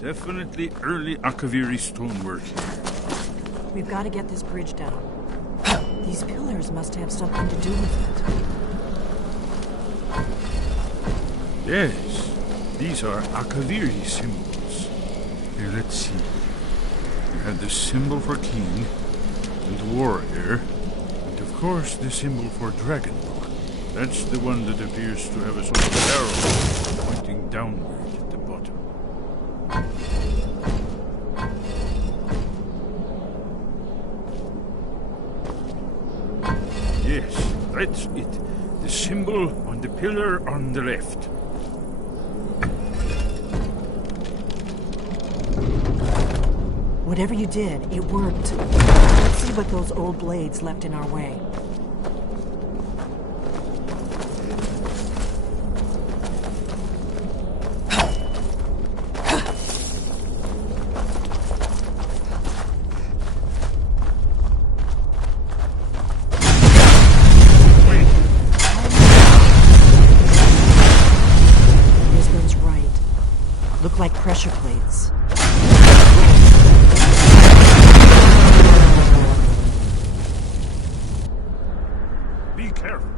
Definitely early Akaviri stonework here. We've got to get this bridge down. These pillars must have something to do with it. Yes, these are Akaviri symbols. Here, let's see. You have the symbol for king and warrior, and of course the symbol for dragonborn. That's the one that appears to have a sort of arrow pointing downward at the bottom. Yes, that's it. The symbol on the pillar on the left. Whatever you did, it worked. Let's see what those old blades left in our way. Roseman's right. Look like pressure plates. Be careful.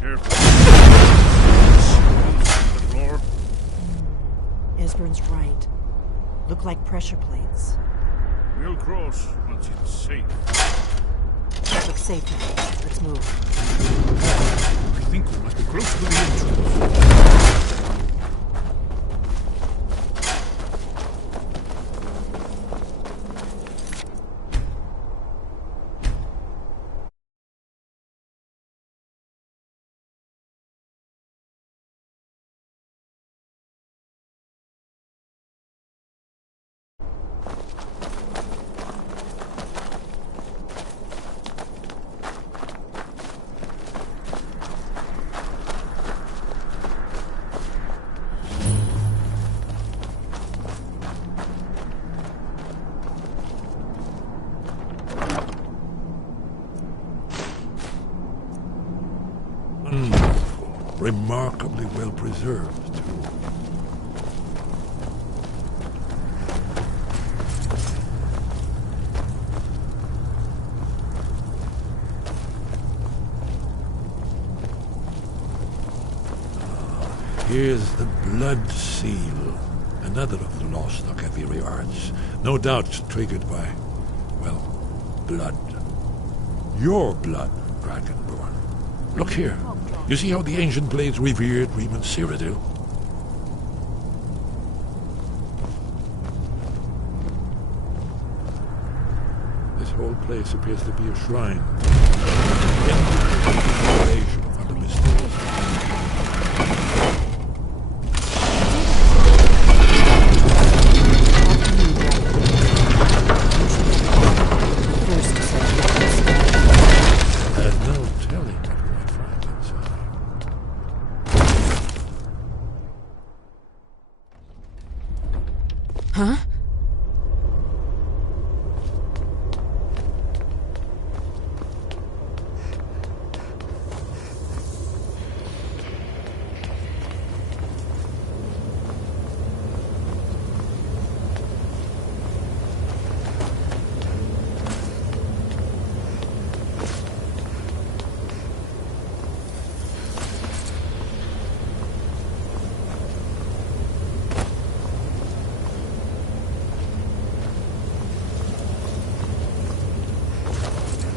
Careful. Stones on the floor. Esbern's right. Look like pressure plates. We'll cross once it's safe. Looks safe now. Let's move. I think we must be close to the entrance. Remarkably well preserved, too. Here's the blood seal, another of the lost Akaviri arts, no doubt triggered by, well, blood. Your blood, Dragonborn. Look here. You see how the ancient blades revered Riemann Cyrodiil? This whole place appears to be a shrine. Invasion of the mysterious. Huh?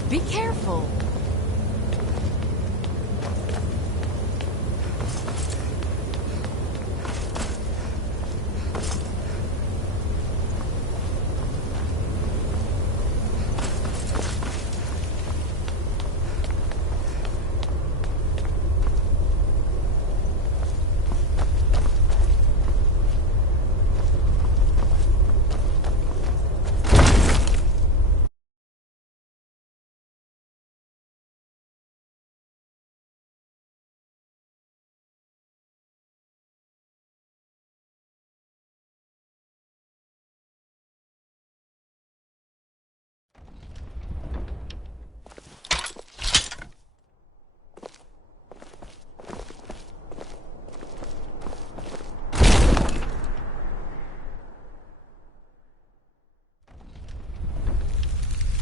Be careful.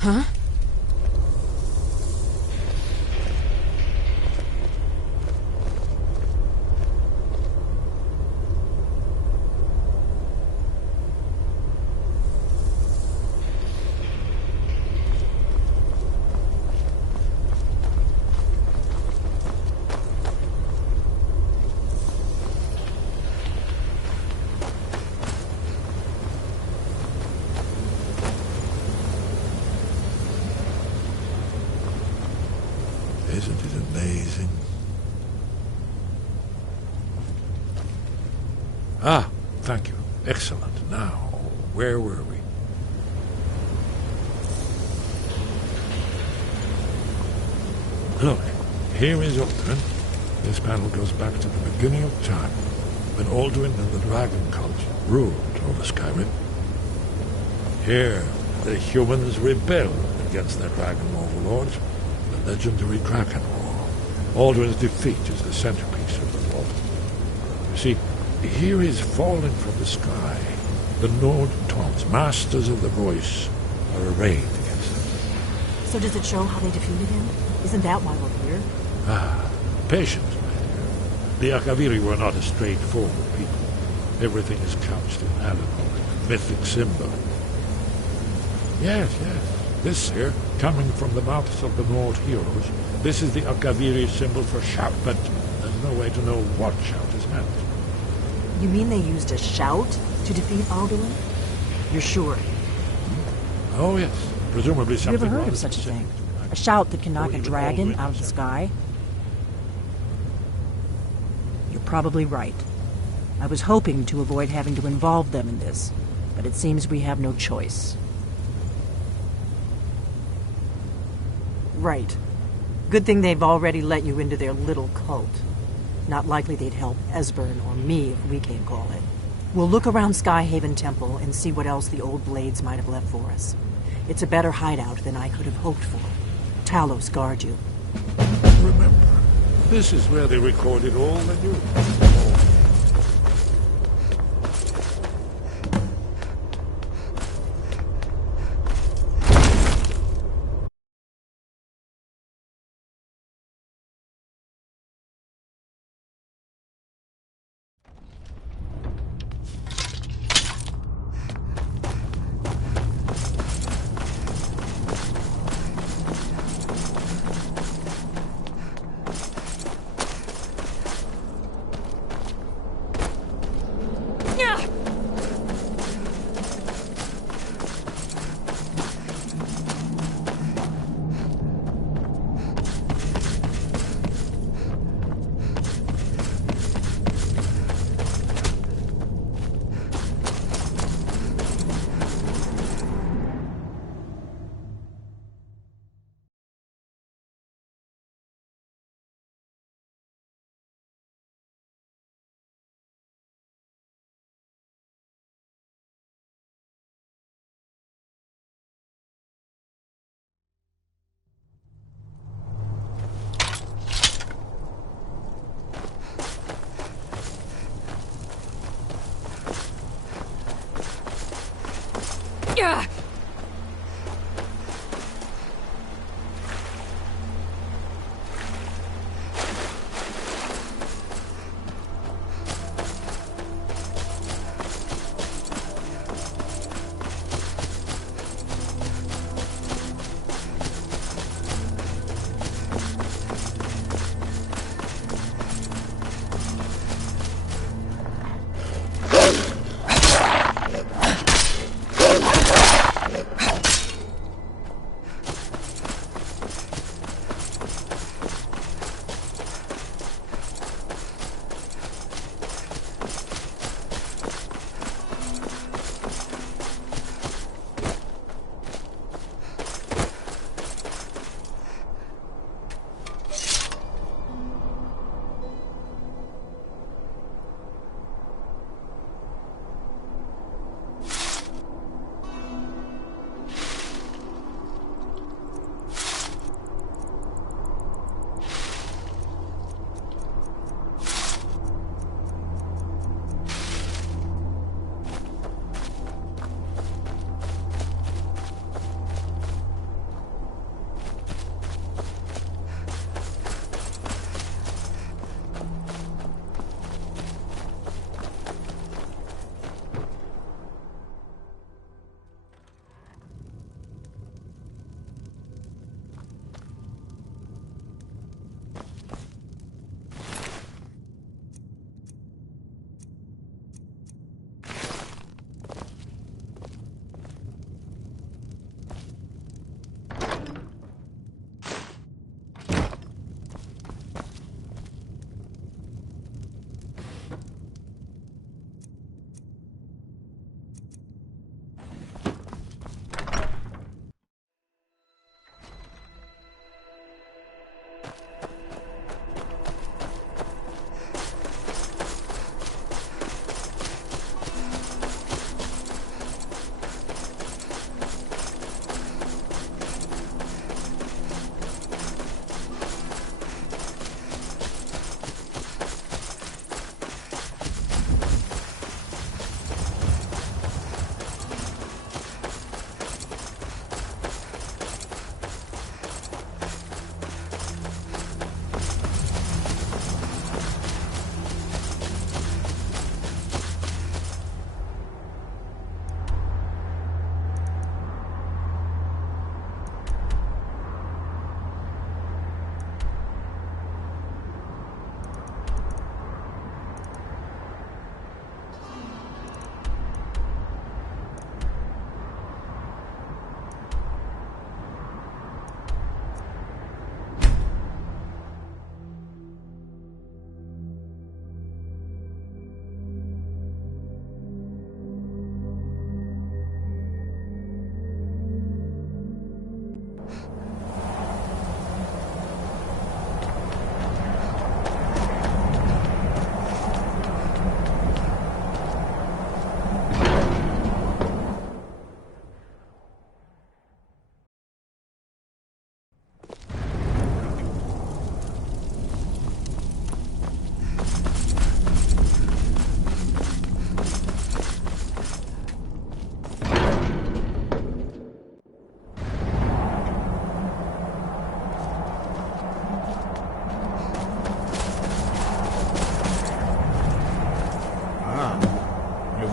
Huh? Isn't it amazing? Ah, thank you. Excellent. Now, where were we? Look, here is Alduin. This panel goes back to the beginning of time, when Alduin and the Dragon Cult ruled over Skyrim. Here, the humans rebelled against their dragon overlords, the legendary Dragon War. Alduin's defeat is the centerpiece of the war. You see, here is falling from the sky. The Nord Taunts, masters of the voice, are arrayed against them. So does it show how they defeated him? Isn't that why we're here? Ah, Patience, my dear. The Akaviri were not a straightforward people. Everything is couched in allegory, mythic symbol. Yes, yes. This here, coming from the mouths of the Nord heroes, this is the Akaviri symbol for shout, but there's no way to know what shout is meant. You mean they used a shout to defeat Alduin? You're sure? Oh, yes. Presumably Have you something ever heard rather of such a thing? specific. A shout that can knock Or a even dragon Alduin out of the himself. sky? You're probably right. I was hoping to avoid having to involve them in this, but it seems we have no choice. Right. Good thing they've already let you into their little cult. Not likely they'd help Esbern or me if we came calling. We'll look around Skyhaven Temple and see what else the old blades might have left for us. It's a better hideout than I could have hoped for. Talos guard you. Remember, this is where they recorded all the news.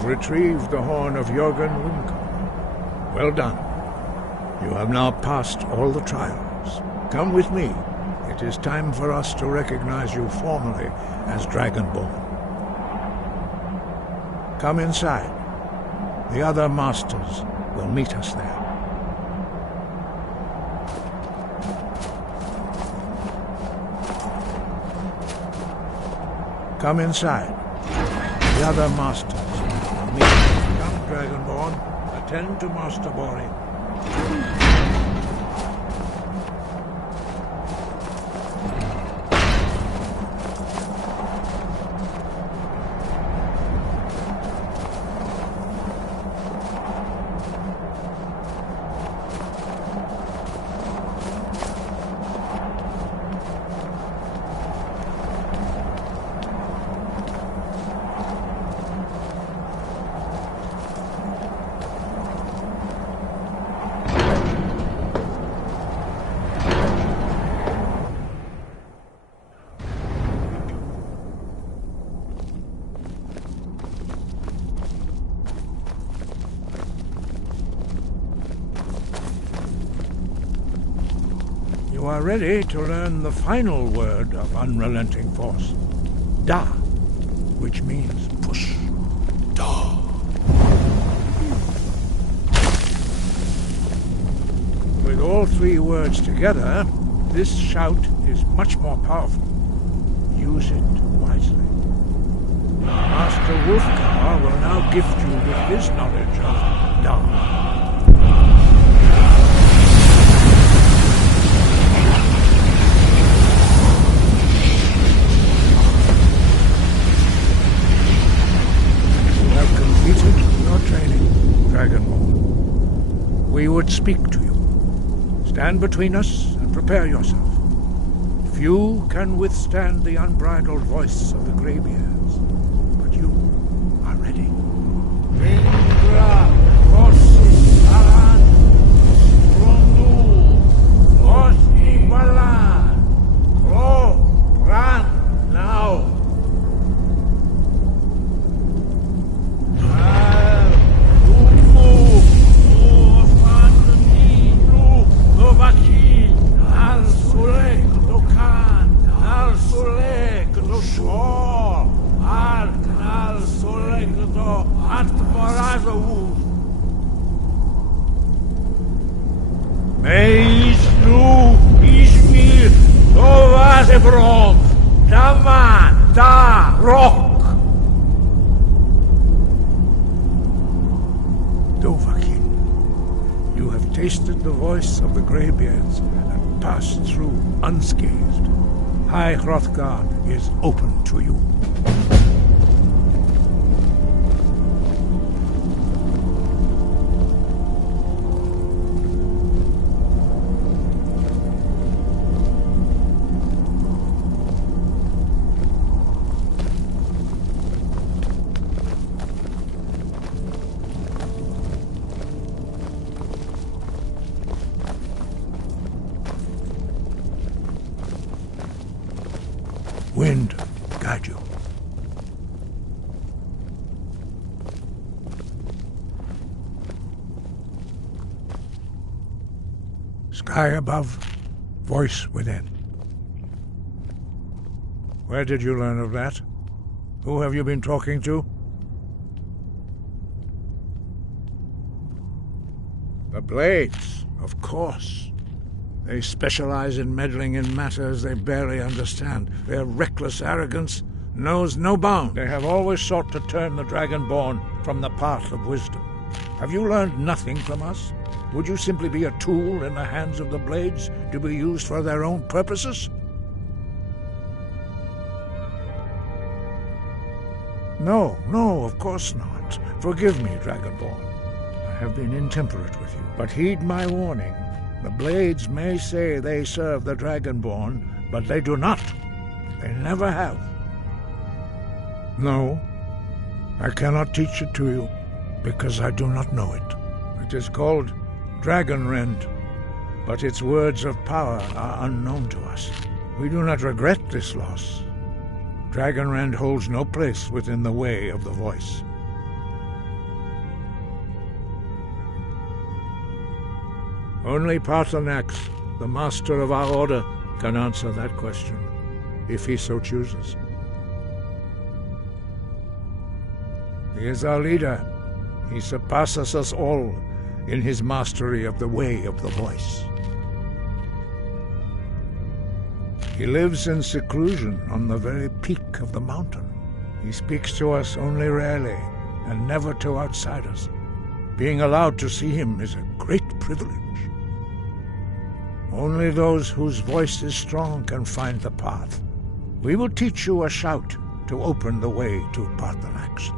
retrieved the horn of Jürgen Windkar. Well done. You have now passed all the trials. Come with me. It is time for us to recognize you formally as Dragonborn. Come inside. The other masters will meet us there. Come inside. The other masters will meet us. Come, Dragonborn. Attend to Master Bori. You are ready to learn the final word of unrelenting force. Da, which means push. Da. With all three words together, this shout is much more powerful. Use it wisely. Master Wolfgar will now gift you with his knowledge of Da. We would speak to you. Stand between us and prepare yourself. Few can withstand the unbridled voice of the greybeards, but you are ready. Indra, Rossi, Aran, Rondu, Rossi, Balan, Kro, Ran, now. You have tasted the voice of the greybeards and passed through unscathed. High Hrothgar is open to you. Wind guide you. Sky above, voice within. Where did you learn of that? Who have you been talking to? The Blades, of course. They specialize in meddling in matters they barely understand. Their reckless arrogance knows no bound. They have always sought to turn the Dragonborn from the path of wisdom. Have you learned nothing from us? Would you simply be a tool in the hands of the Blades to be used for their own purposes? No, of course not. Forgive me, Dragonborn. I have been intemperate with you. But heed my warning. The Blades may say they serve the Dragonborn, but they do not. They never have. No, I cannot teach it to you, because I do not know it. It is called Dragonrend, but its words of power are unknown to us. We do not regret this loss. Dragonrend holds no place within the way of the voice. Only Paarthurnax, the master of our order, can answer that question, if he so chooses. He is our leader. He surpasses us all in his mastery of the way of the voice. He lives in seclusion on the very peak of the mountain. He speaks to us only rarely, and never to outsiders. Being allowed to see him is a great privilege. Only those whose voice is strong can find the path. We will teach you a shout to open the way to Paarthurnax.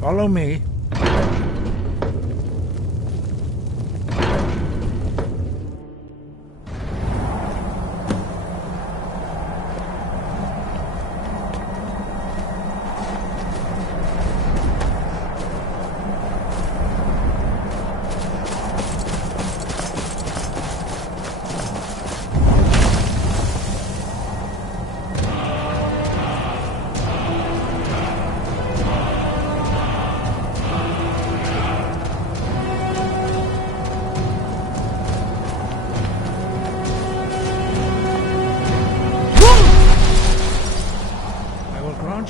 Follow me.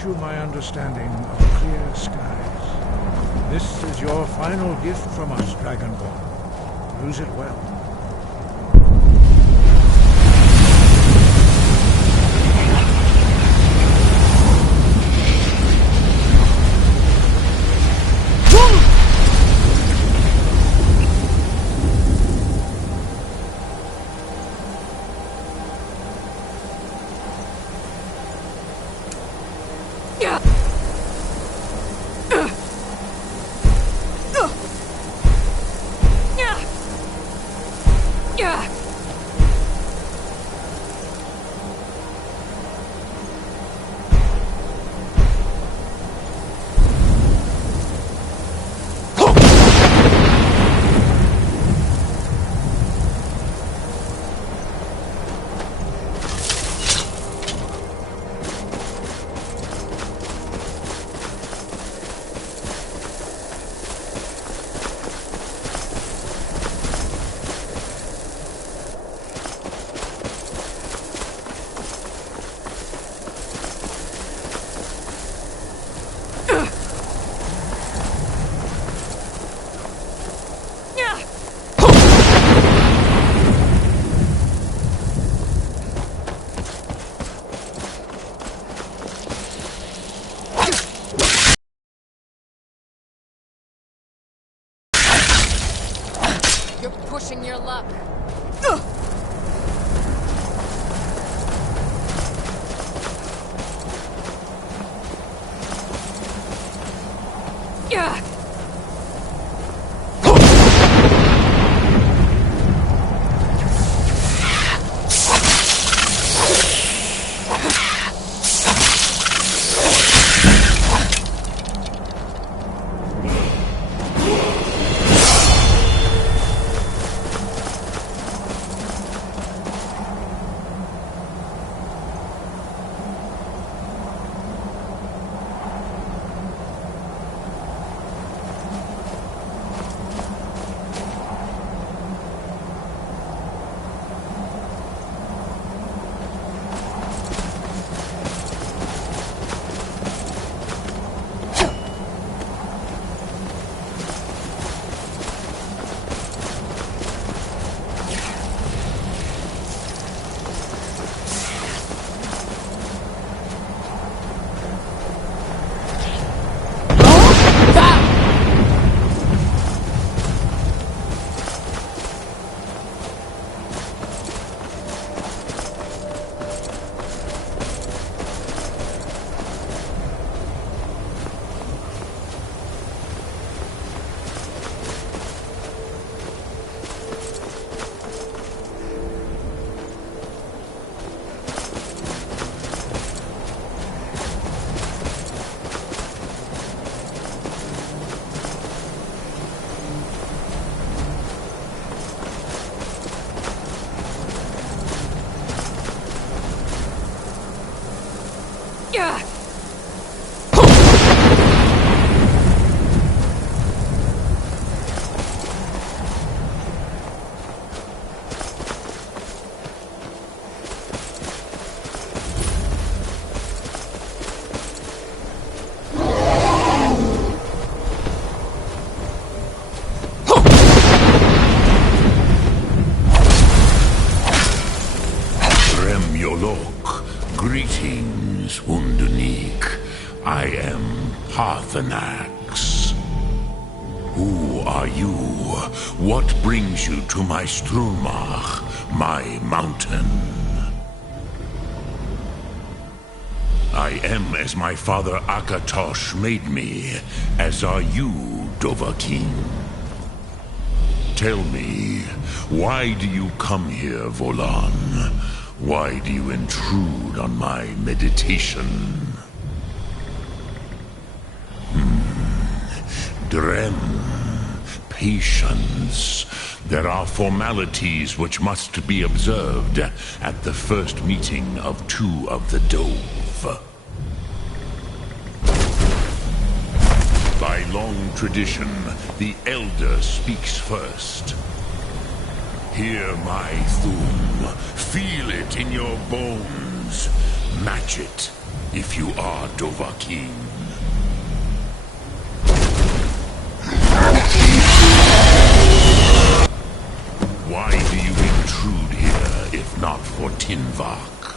You my understanding of clear skies. This is your final gift from us, Dragonborn. Use it well. Greetings, Undunik. I am Parthenax. Who are you? What brings you to my Strulmach, my mountain? I am as my father Akatosh made me, as are you, Dovahkiin. Tell me, why do you come here, Volan? Why do you intrude on my meditation? Drem, patience. There are formalities which must be observed at the first meeting of two of the Dove. By long tradition, the Elder speaks first. Hear my Thum. Feel it in your bones. Match it if you are Dovahkiin. Why do you intrude here if not for Tinvak?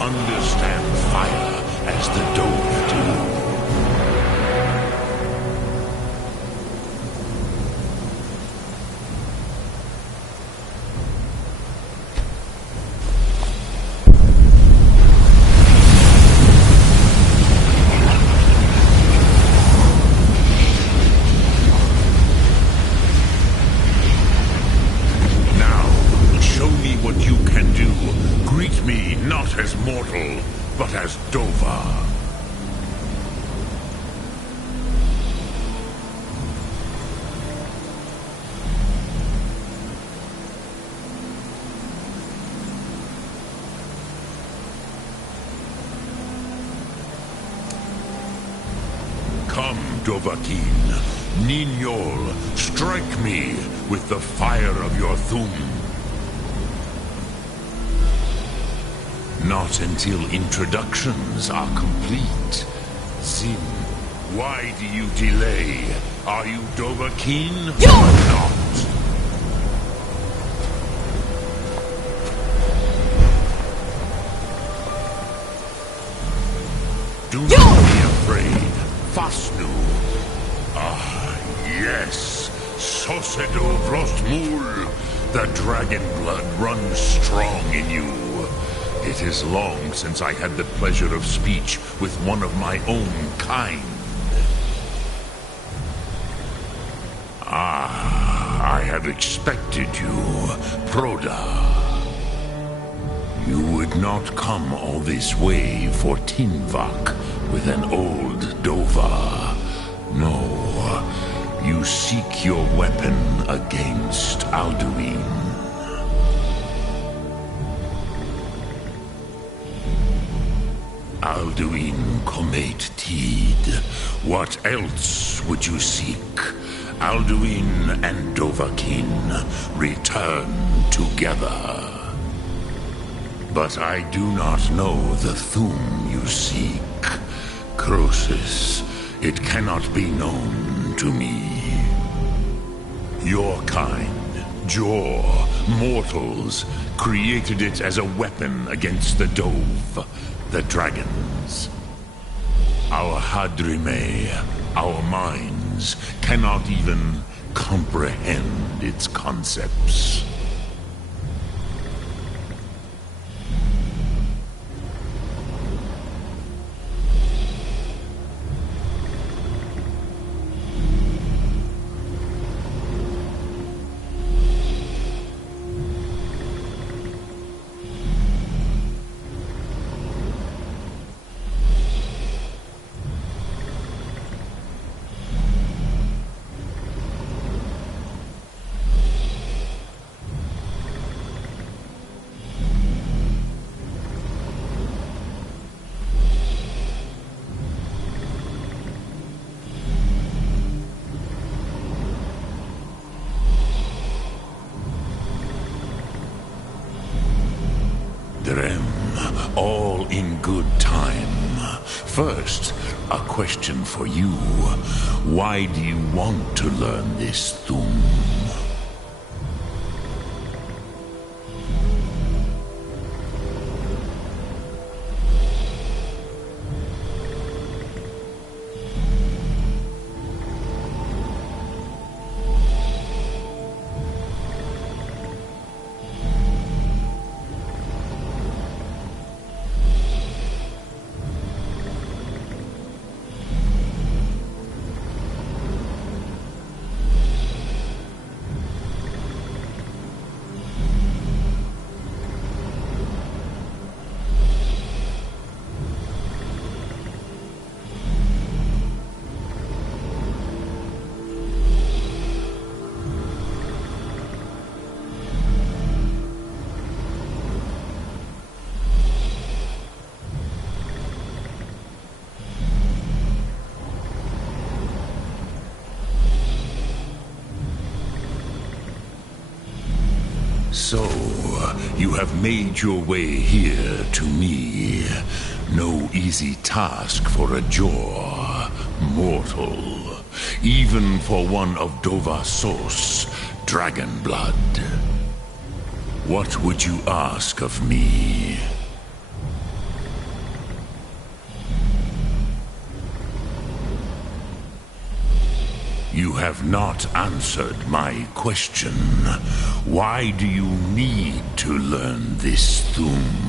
Understand fire as the Dove do. Now, show me what you can do. Greet me not as mortal, but as Dova. Come, Dovahkiin. Ninyol, strike me with the fire of your Thum. Not until introductions are complete. Sin, why do you delay? Are you Dovahkiin or not? Do not be afraid. Fasnu. Ah, yes. Sosedo Vrostmul. The dragon blood runs strong in you. It is long since I had the pleasure of speech with one of my own kind. Ah, I have expected you, Proda. You would not come all this way for Tinvak with an old Dova. No, you seek your weapon against Alduin. Alduin Comet Tid. What else would you seek? Alduin and Dovahkiin return together. But I do not know the Thum you seek. Croesus, it cannot be known to me. Your kind, Jor, mortals, created it as a weapon against the Dove. The dragons. Our Hadrime, our minds, cannot even comprehend its concepts. First, a question for you. Why do you want to learn this Thum? So, you have made your way here to me. No easy task for a Jor mortal, even for one of Dovasos, dragon blood. What would you ask of me? You have not answered my question. Why do you need to learn this Thum?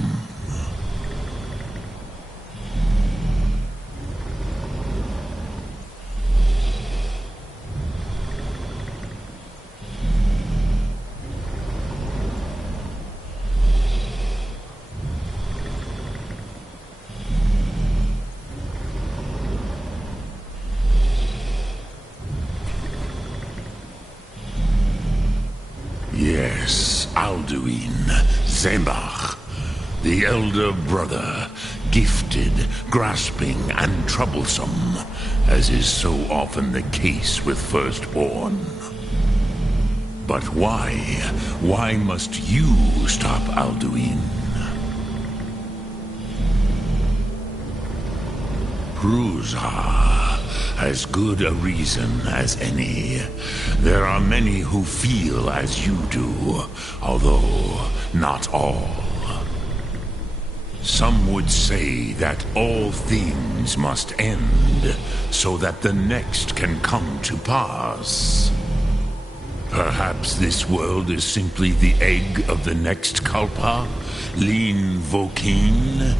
Yes, Alduin, Zembach, the elder brother, gifted, grasping, and troublesome, as is so often the case with firstborn. But why? Why must you stop Alduin? Prusa. As good a reason as any. There are many who feel as you do, although not all. Some would say that all things must end, so that the next can come to pass. Perhaps this world is simply the egg of the next Kalpa, Lin Vokin.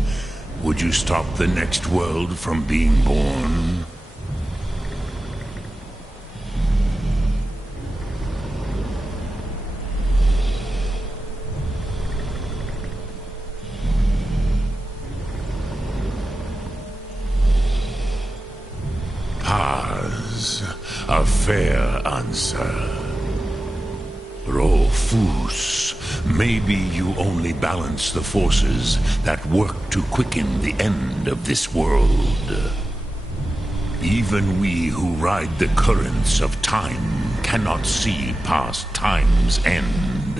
Would you stop the next world from being born? A fair answer. Rofus, maybe you only balance the forces that work to quicken the end of this world. Even we who ride the currents of time cannot see past time's end.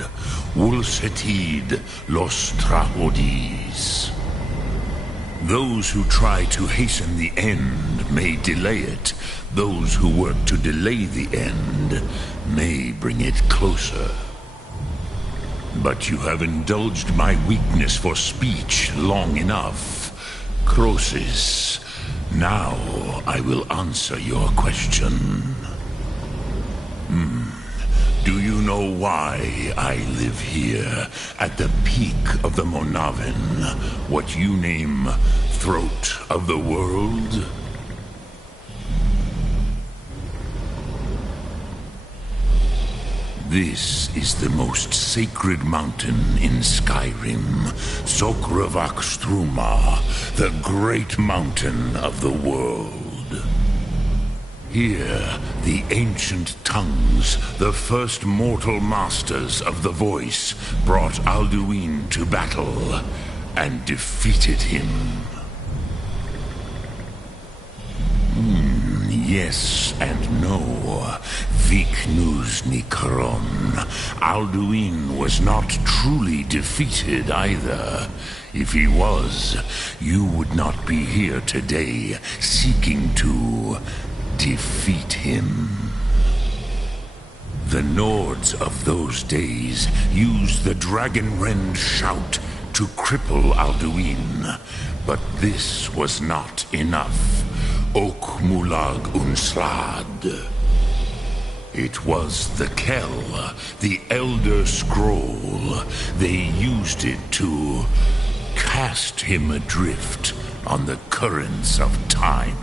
Wulsetid los trahodis. Those who try to hasten the end may delay it. Those who work to delay the end may bring it closer. But you have indulged my weakness for speech long enough. Croesus, now I will answer your question. Do you know why I live here, at the peak of the Monavin, what you name Throat of the World? This is the most sacred mountain in Skyrim, Sokravak Struma, the great mountain of the world. Here, the ancient tongues, the first mortal masters of the voice, brought Alduin to battle and defeated him. Yes and no. Viknus Nikaron. Alduin was not truly defeated either. If he was, you would not be here today seeking to defeat him. The Nords of those days used the Dragonrend shout to cripple Alduin, but this was not enough. Ok Mulag Unslad. It was the Kell, the Elder Scroll. They used it to cast him adrift on the currents of time.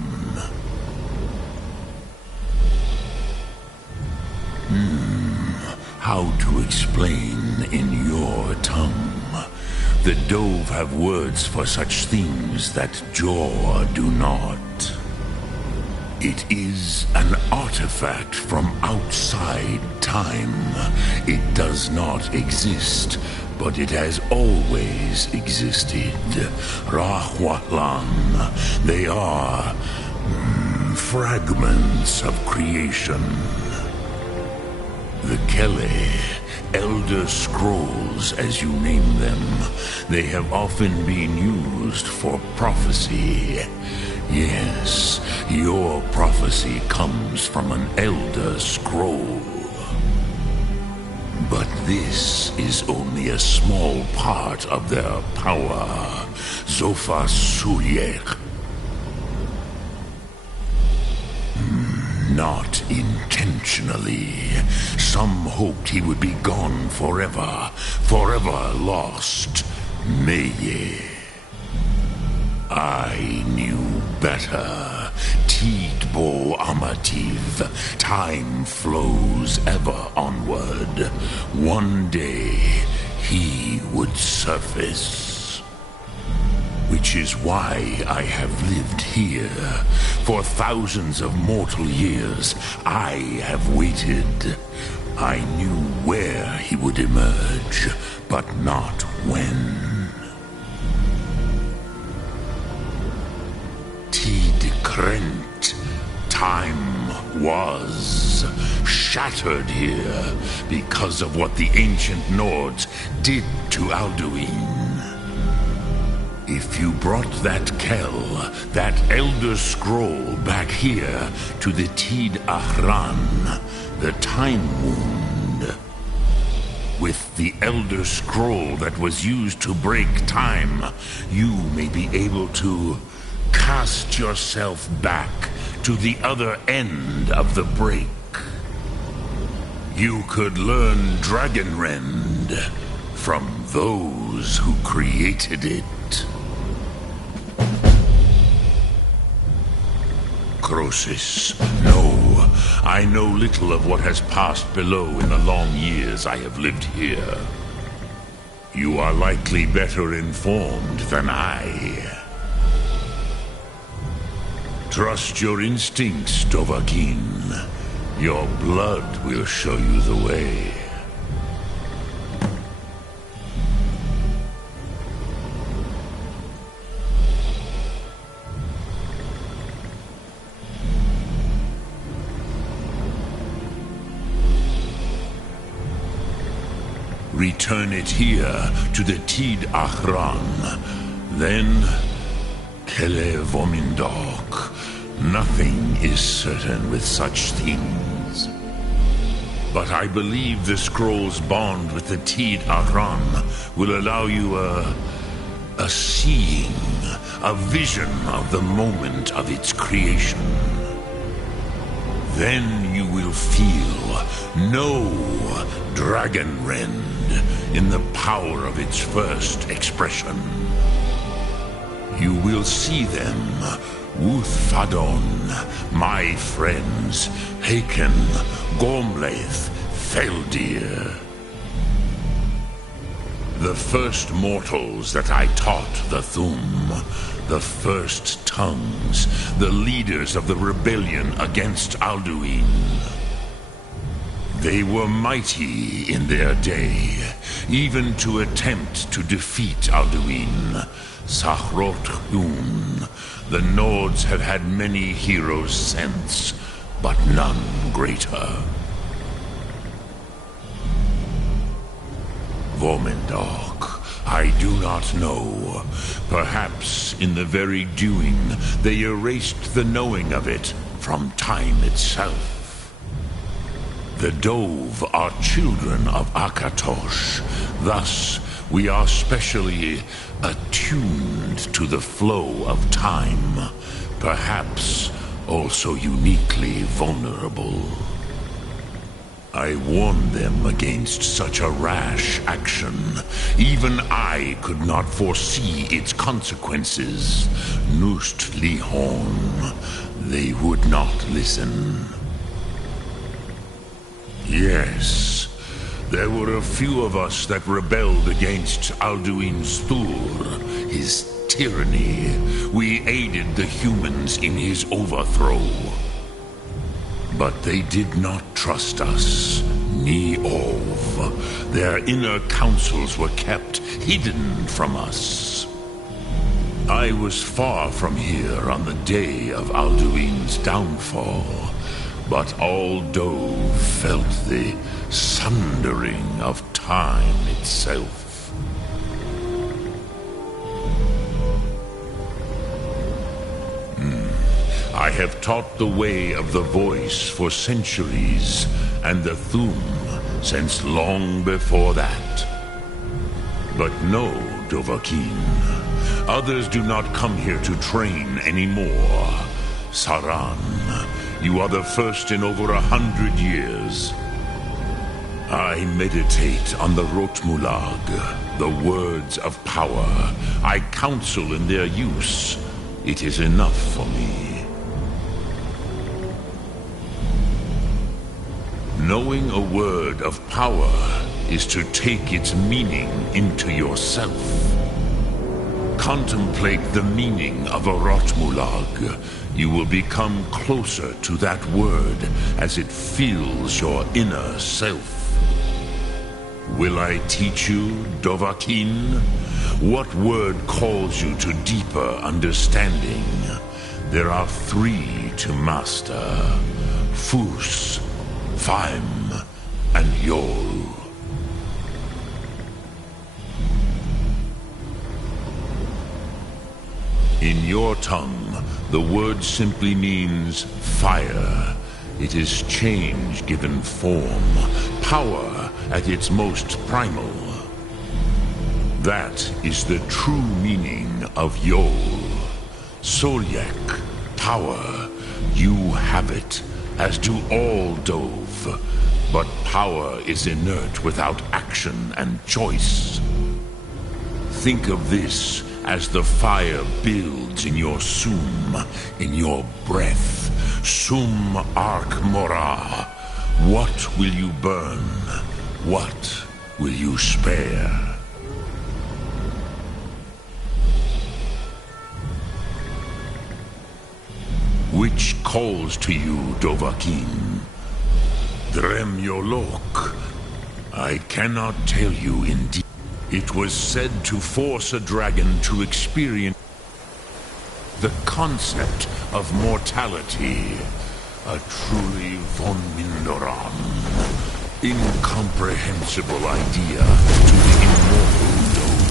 How to explain in your tongue? The Dove have words for such things that Jor do not. It is an artifact from outside time. It does not exist, but it has always existed. Rahwalan. They are fragments of creation. The Kele, Elder Scrolls as you name them, they have often been used for prophecy. Yes, your prophecy comes from an Elder Scroll. But this is only a small part of their power. Zofa Suyek. Not intentionally. Some hoped he would be gone forever. Forever lost. Meye. I knew better. Tidbo Amativ. Time flows ever onward. One day, he would surface. Which is why I have lived here. For thousands of mortal years, I have waited. I knew where he would emerge, but not when. Krent. Time was shattered here because of what the ancient Nords did to Alduin. If you brought that Kell, that Elder Scroll back here to the Tid Ahran, the Time Wound, with the Elder Scroll that was used to break time, you may be able to cast yourself back to the other end of the break. You could learn Dragonrend from those who created it. Crosis, no. I know little of what has passed below in the long years I have lived here. You are likely better informed than I. Trust your instincts, Dovahkiin. Your blood will show you the way. Return it here to the Tid Ahran. Then, Kele Vomindok. Nothing is certain with such things. But I believe the scroll's bond with the Tid Ahran will allow you a seeing, a vision of the moment of its creation. Then you will feel, know Dragonrend in the power of its first expression. You will see them, Uthfadon, my friends, Haken, Gormlaith, Feldir. The first mortals that I taught the Thum, the first tongues, the leaders of the rebellion against Alduin. They were mighty in their day, even to attempt to defeat Alduin. Sahrot Hun, the Nords have had many heroes since, but none greater. Vomindok, I do not know. Perhaps in the very doing, they erased the knowing of it from time itself. The Dove are children of Akatosh. Thus, we are specially attuned to the flow of time. Perhaps also uniquely vulnerable. I warned them against such a rash action. Even I could not foresee its consequences. Nust Lihon, they would not listen. Yes, there were a few of us that rebelled against Alduin Stur, his tyranny. We aided the humans in his overthrow. But they did not trust us, ni Ov. Their inner counsels were kept hidden from us. I was far from here on the day of Alduin's downfall, but all Dove felt the sundering of time itself. I have taught the way of the voice for centuries, and the Thum since long before that. But no, Dovahkiin. Others do not come here to train anymore. Saran, you are the first in over 100 years. I meditate on the Rotmulag, the words of power. I counsel in their use. It is enough for me. Knowing a word of power is to take its meaning into yourself. Contemplate the meaning of a Rotmulag. You will become closer to that word as it fills your inner self. Will I teach you, Dovahkiin? What word calls you to deeper understanding? There are 3 to master. Fus, Faim, and Yol. In your tongue, the word simply means fire. It is change given form, power at its most primal. That is the true meaning of Yol. Solyek, power. You have it, as do all Dove. But power is inert without action and choice. Think of this as the fire builds in your sum, in your breath. Sum Ark Mora. What will you burn? What will you spare? Which calls to you, Dovahkiin? Drem Yolok. I cannot tell you indeed. It was said to force a dragon to experience the concept of mortality. A truly von Mindoran, incomprehensible idea to the immortal Dove.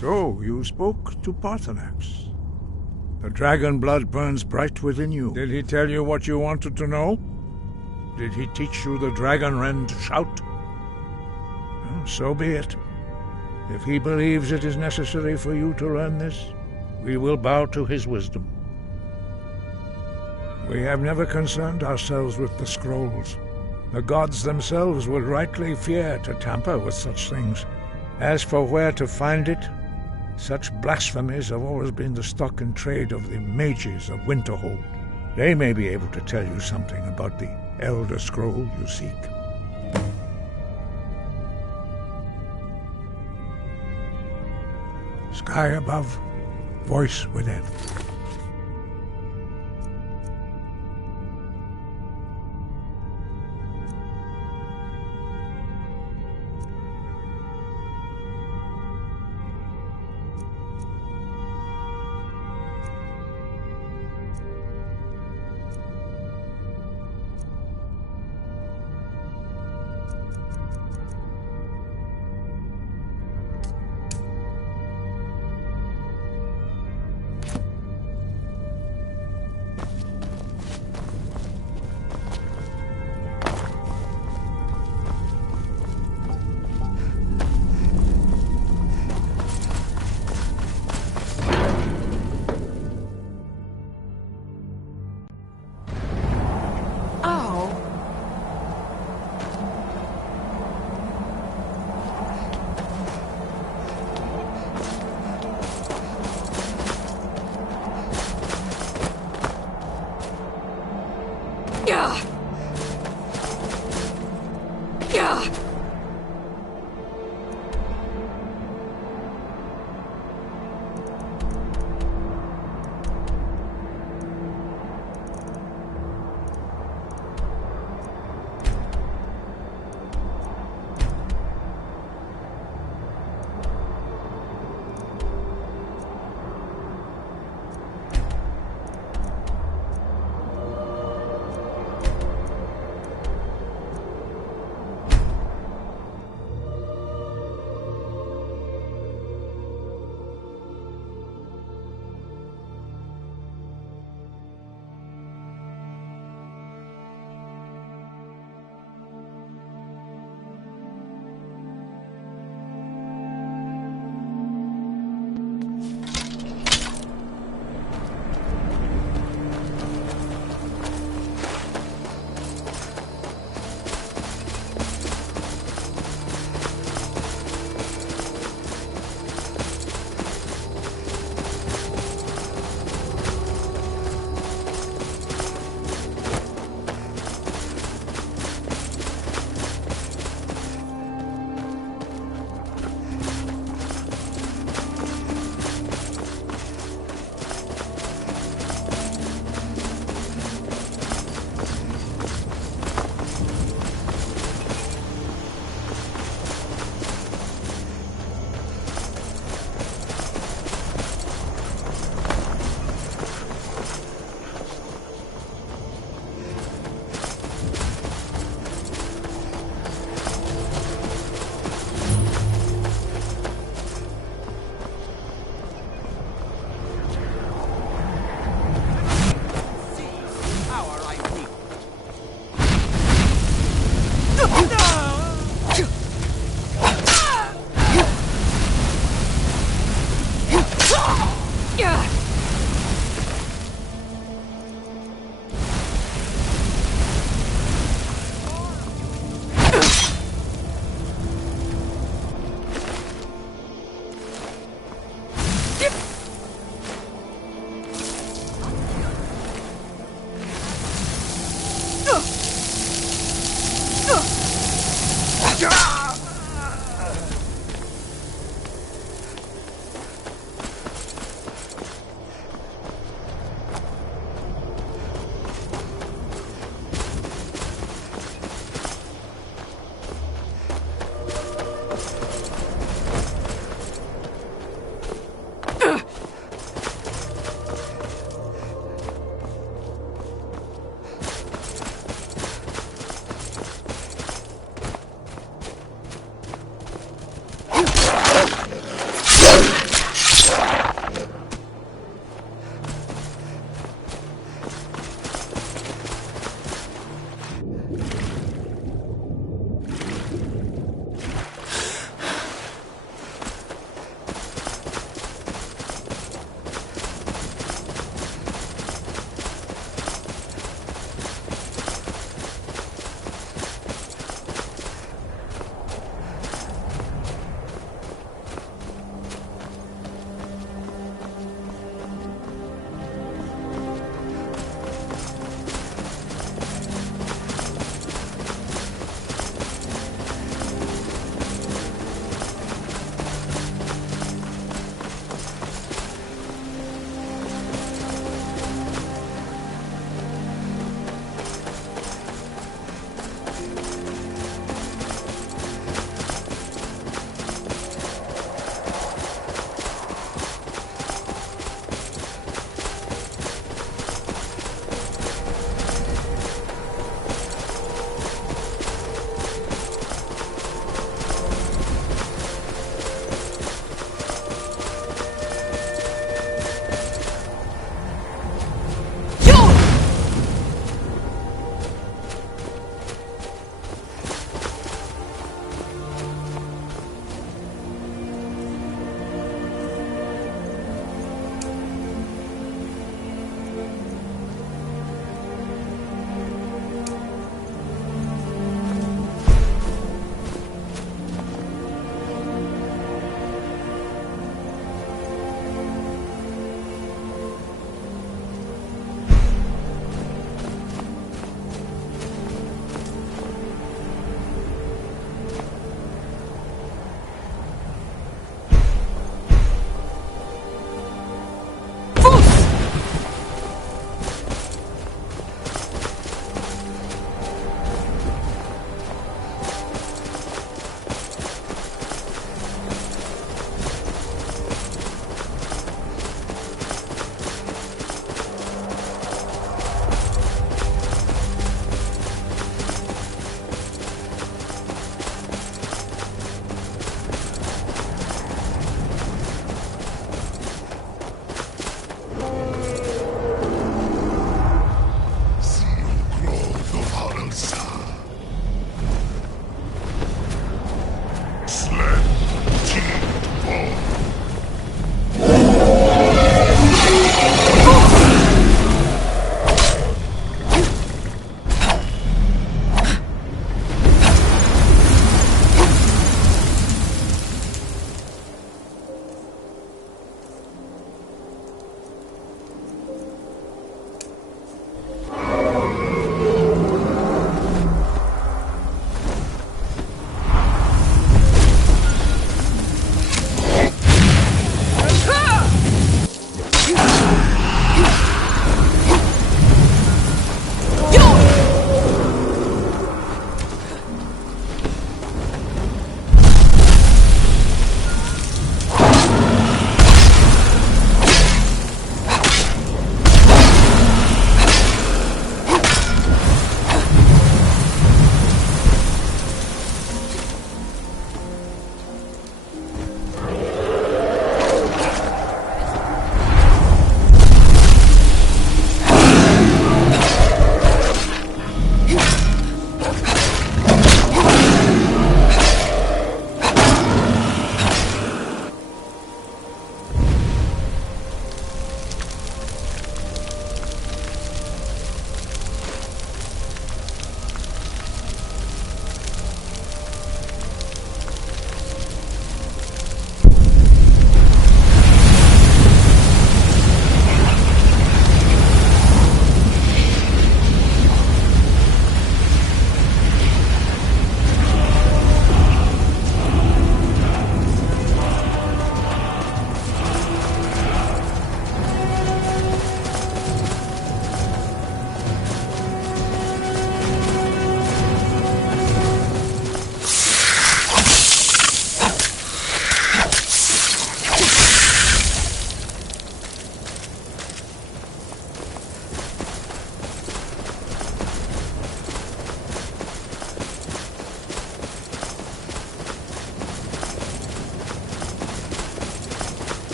So, you spoke to Paarthurnax. The dragon blood burns bright within you. Did he tell you what you wanted to know? Did he teach you the dragon rend shout? Well, so be it. If he believes it is necessary for you to learn this, we will bow to his wisdom. We have never concerned ourselves with the scrolls. The gods themselves would rightly fear to tamper with such things. As for where to find it, such blasphemies have always been the stock and trade of the mages of Winterhold. They may be able to tell you something about the Elder Scroll you seek. Sky above, voice within.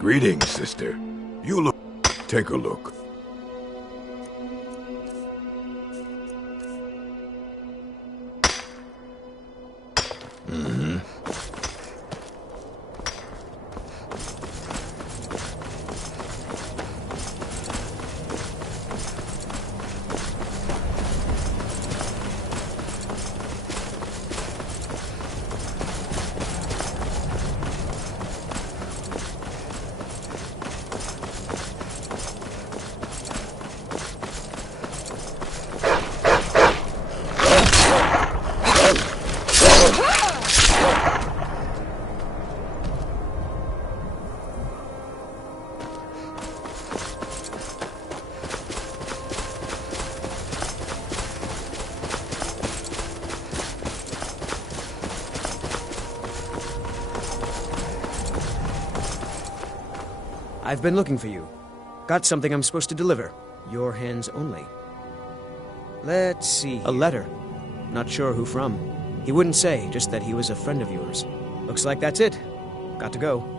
Greetings, sister. You look... Take a look. I've been looking for you. Got something I'm supposed to deliver. Your hands only. Let's see. A letter. Not sure who from. He wouldn't say, just that he was a friend of yours. Looks like that's it. Got to go.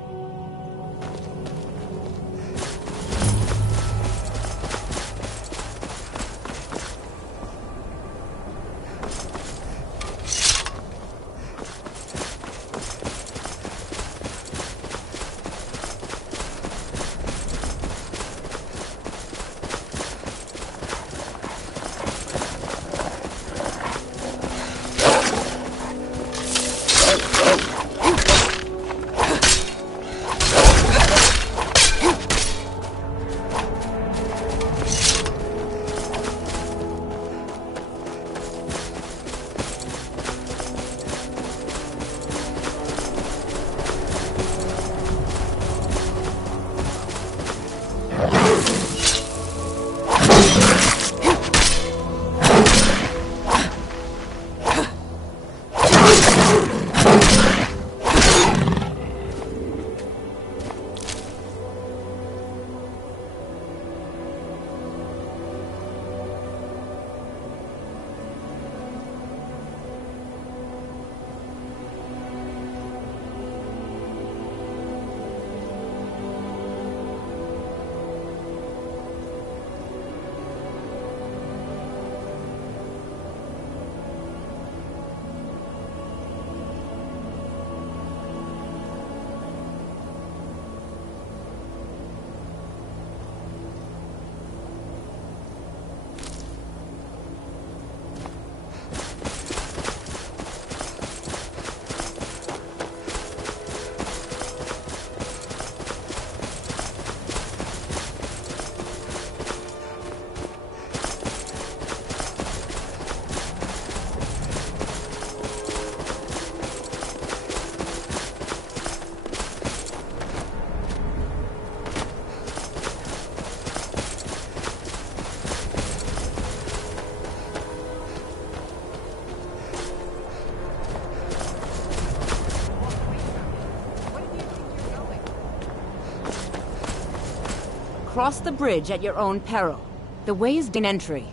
Cross the bridge at your own peril. The way is in entry.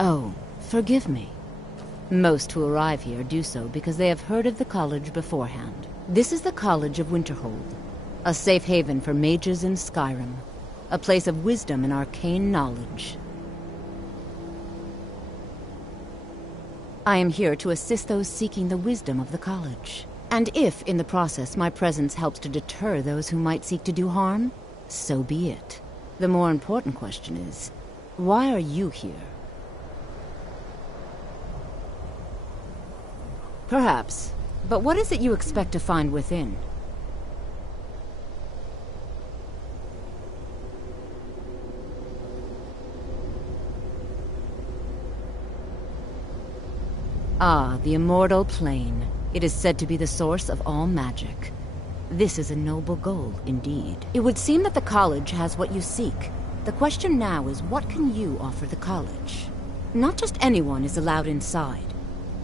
Oh, forgive me. Most who arrive here do so because they have heard of the college beforehand. This is the College of Winterhold, a safe haven for mages in Skyrim, a place of wisdom and arcane knowledge. I am here to assist those seeking the wisdom of the college. And if, in the process, my presence helps to deter those who might seek to do harm, so be it. The more important question is, why are you here? Perhaps. But what is it you expect to find within? Ah, the immortal plane. It is said to be the source of all magic. This is a noble goal, indeed. It would seem that the college has what you seek. The question now is, what can you offer the college? Not just anyone is allowed inside.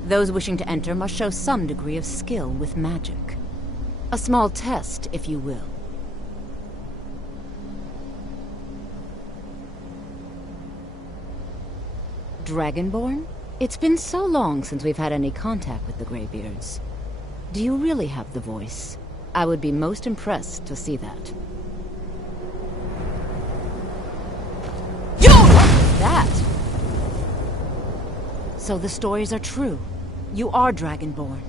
Those wishing to enter must show some degree of skill with magic. A small test, if you will. Dragonborn? It's been so long since we've had any contact with the Greybeards. Do you really have the voice? I would be most impressed to see that. That! So the stories are true. You are Dragonborn.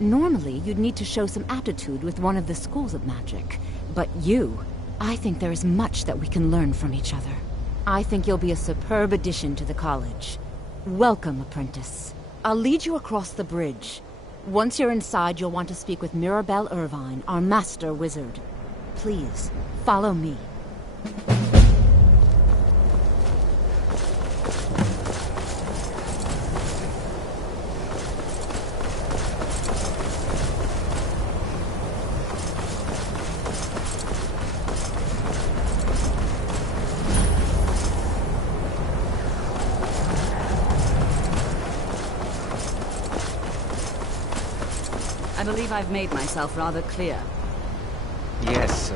Normally, you'd need to show some aptitude with one of the schools of magic. But you, I think there is much that we can learn from each other. I think you'll be a superb addition to the college. Welcome, apprentice. I'll lead you across the bridge. Once you're inside, you'll want to speak with Mirabelle Irvine, our master wizard. Please, follow me. I believe I've made myself rather clear. Yes,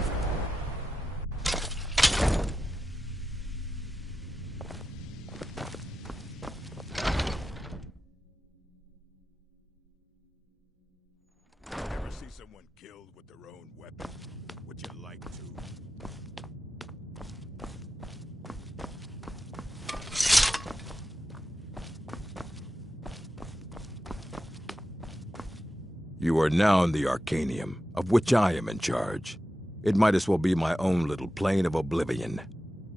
Ever see someone killed with their own weapon? Would you like to? You are now in the Arcanium, of which I am in charge. It might as well be my own little plane of oblivion.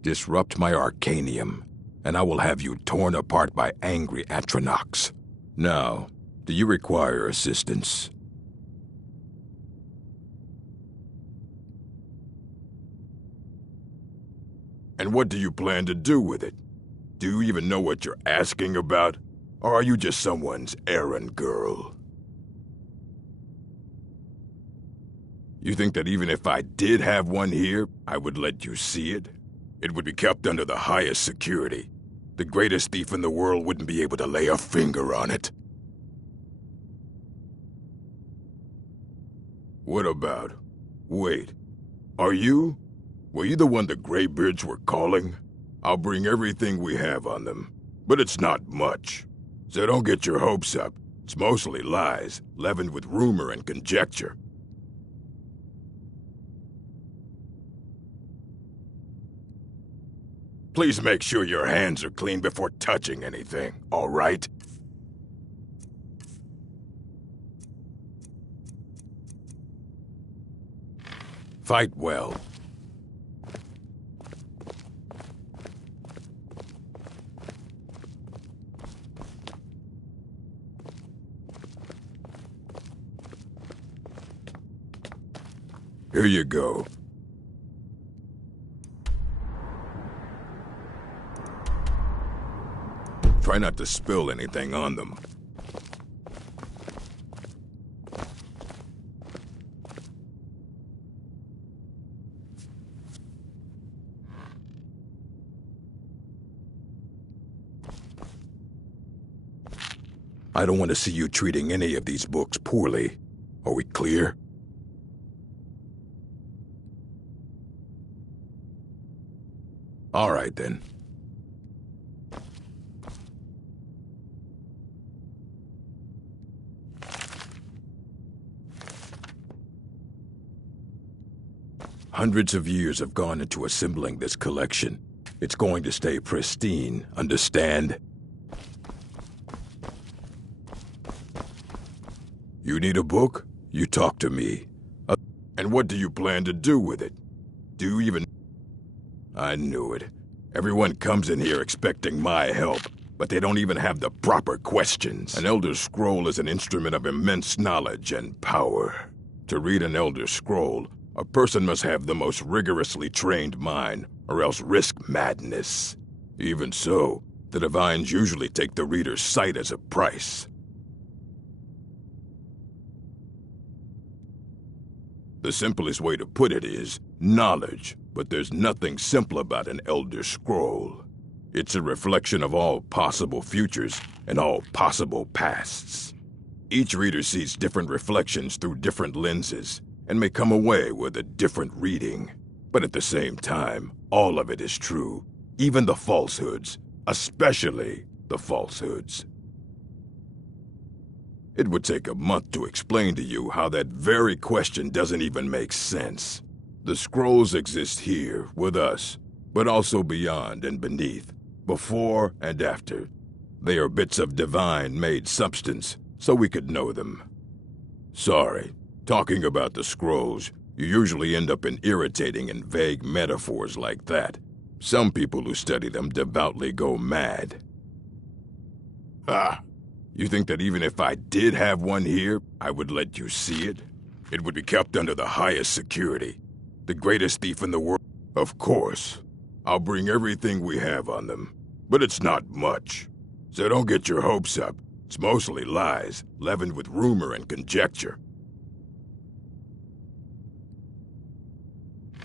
Disrupt my Arcanium, and I will have you torn apart by angry Atronachs. Now, do you require assistance? And what do you plan to do with it? Do you even know what you're asking about? Or are you just someone's errand girl? You think that even if I did have one here, I would let you see it? It would be kept under the highest security. The greatest thief in the world wouldn't be able to lay a finger on it. What about? Wait. Were you the one the Greybeards were calling? I'll bring everything we have on them. But it's not much. So don't get your hopes up. It's mostly lies, leavened with rumor and conjecture. Please make sure your hands are clean before touching anything, all right? Fight well. Here you go. Try not to spill anything on them. I don't want to see you treating any of these books poorly. Are we clear? All right, then. Hundreds of years have gone into assembling this collection. It's going to stay pristine, understand? You need a book? You talk to me. And what do you plan to do with it? Do you even... I knew it. Everyone comes in here expecting my help, but they don't even have the proper questions. An Elder Scroll is an instrument of immense knowledge and power. To read an Elder Scroll, a person must have the most rigorously trained mind, or else risk madness. Even so, the Divines usually take the reader's sight as a price. The simplest way to put it is knowledge, but there's nothing simple about an Elder Scroll. It's a reflection of all possible futures and all possible pasts. Each reader sees different reflections through different lenses, and may come away with a different reading. But at the same time, all of it is true, even the falsehoods, especially the falsehoods. It would take a month to explain to you how that very question doesn't even make sense. The scrolls exist here, with us, but also beyond and beneath, before and after. They are bits of divine-made substance, so we could know them. Sorry, talking about the scrolls, you usually end up in irritating and vague metaphors like that. Some people who study them devoutly go mad. Ah, you think that even if I did have one here, I would let you see it? It would be kept under the highest security. The greatest thief in the world? Of course. I'll bring everything we have on them. But it's not much. So don't get your hopes up. It's mostly lies, leavened with rumor and conjecture.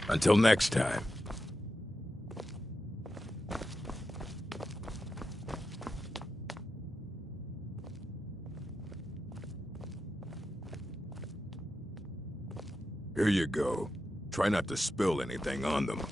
Until next time. Here you go. Try not to spill anything on them.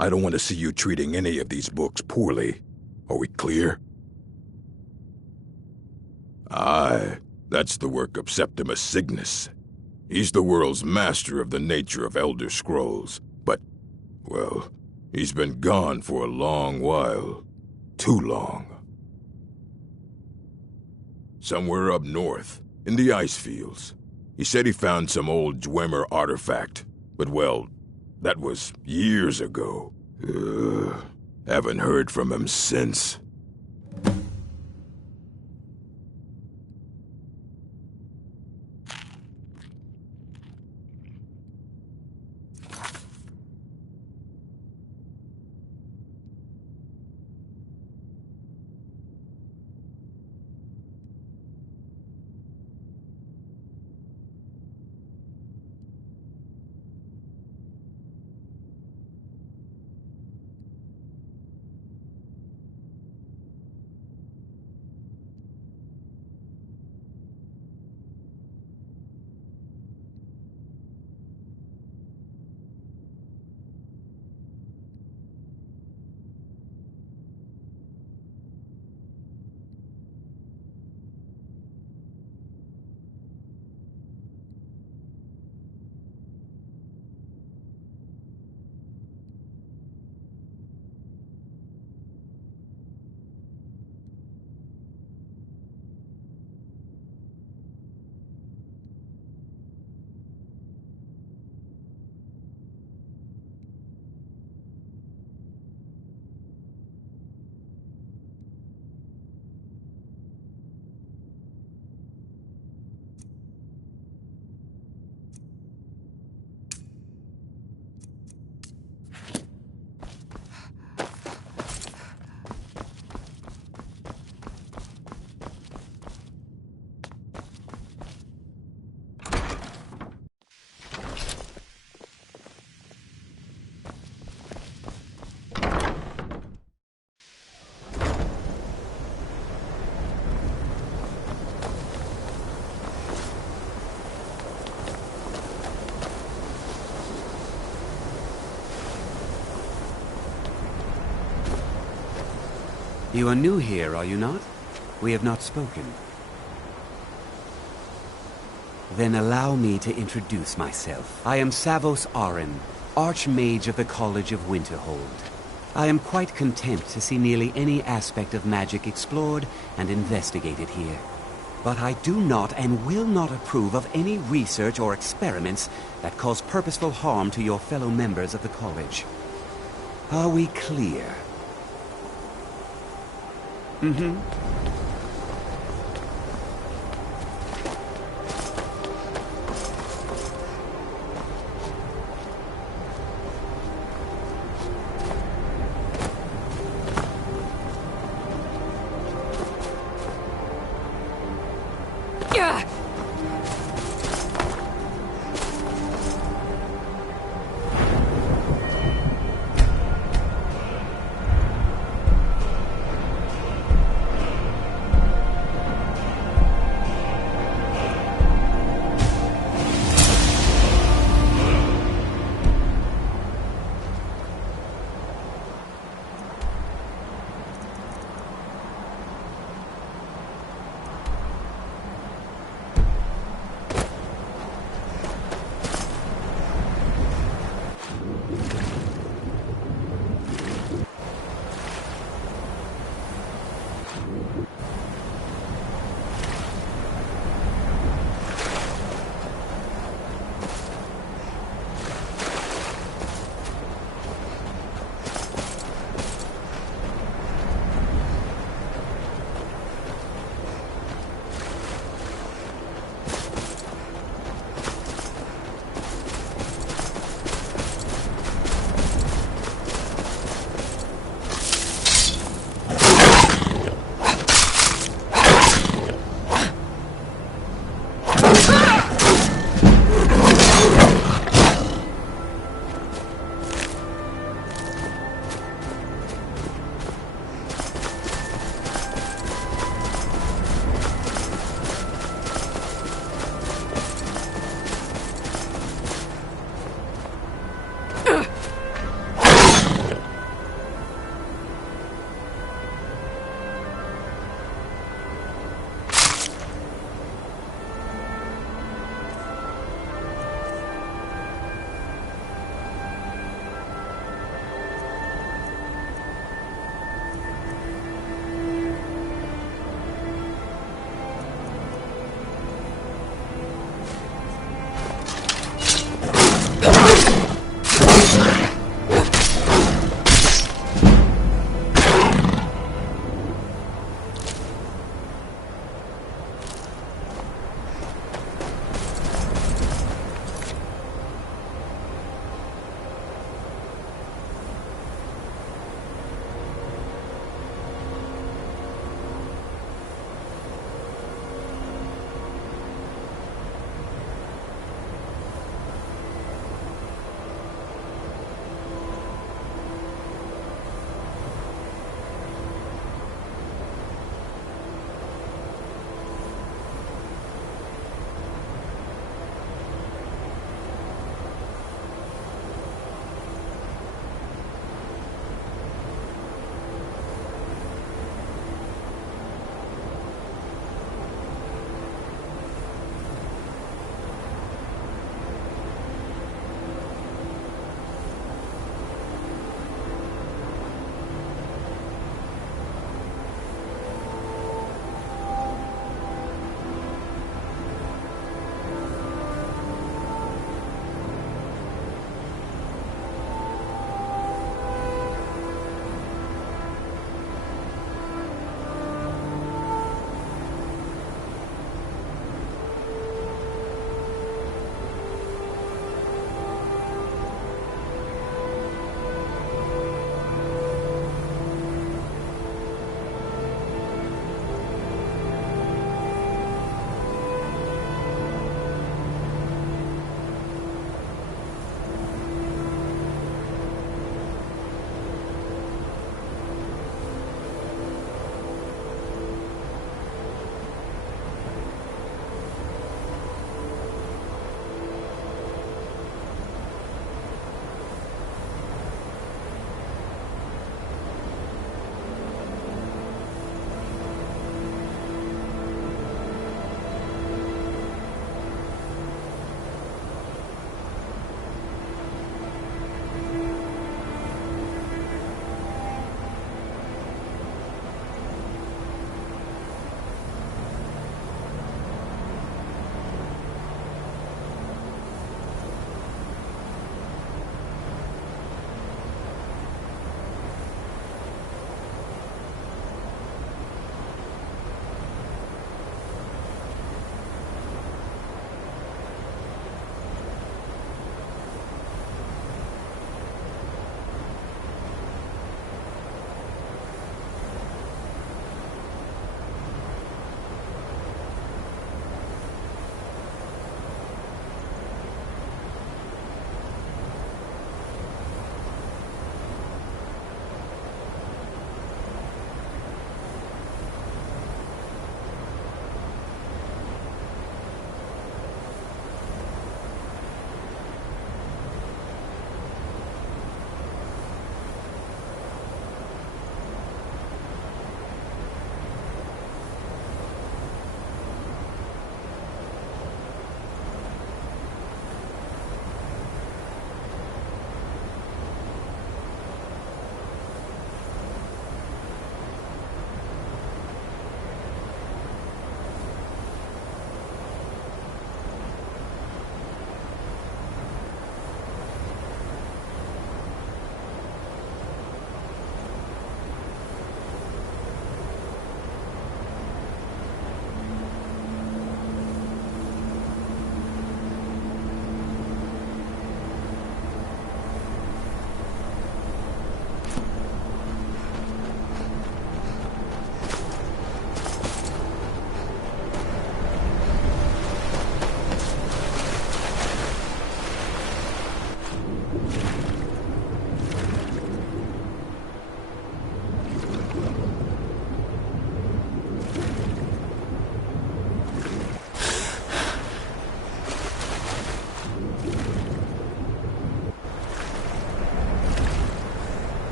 I don't want to see you treating any of these books poorly. Are we clear? Aye, that's the work of Septimus Cygnus. He's the world's master of the nature of Elder Scrolls, but, well, he's been gone for a long while. Too long. Somewhere up north, in the ice fields. He said he found some old Dwemer artifact, but well, that was years ago. Haven't heard from him since. You are new here, are you not? We have not spoken. Then allow me to introduce myself. I am Savos Aren, Archmage of the College of Winterhold. I am quite content to see nearly any aspect of magic explored and investigated here. But I do not and will not approve of any research or experiments that cause purposeful harm to your fellow members of the college. Are we clear? Mm-hmm.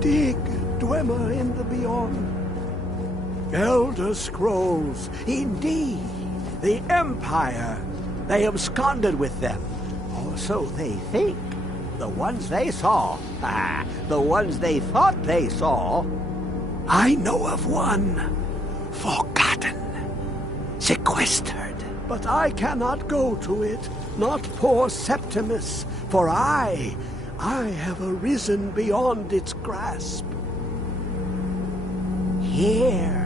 Dig, Dwemer in the beyond. Elder Scrolls, indeed. The Empire. They absconded with them. Or so they think. The ones they saw. The ones they thought they saw. I know of one. Forgotten. Sequestered. But I cannot go to it. Not poor Septimus. For I have arisen beyond its grasp. Here.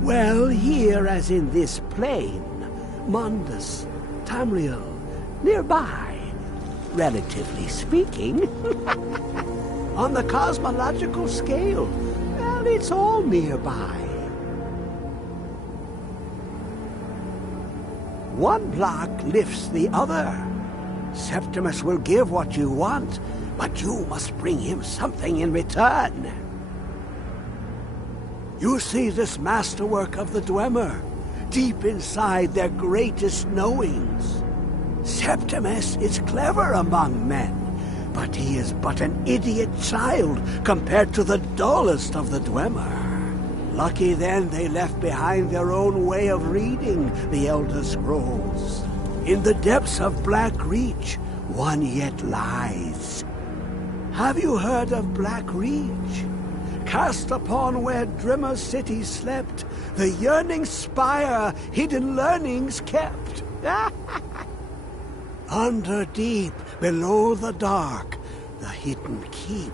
Well, here as in this plain. Mundus, Tamriel, nearby, relatively speaking. On the cosmological scale, well, it's all nearby. One block lifts the other. Septimus will give what you want, but you must bring him something in return. You see this masterwork of the Dwemer, deep inside their greatest knowings. Septimus is clever among men, but he is but an idiot child compared to the dullest of the Dwemer. Lucky then they left behind their own way of reading the Elder Scrolls. In the depths of Black Reach, one yet lies. Have you heard of Black Reach? Cast upon where Drimmer City slept, the yearning spire hidden learnings kept. Under deep, below the dark, the hidden keep,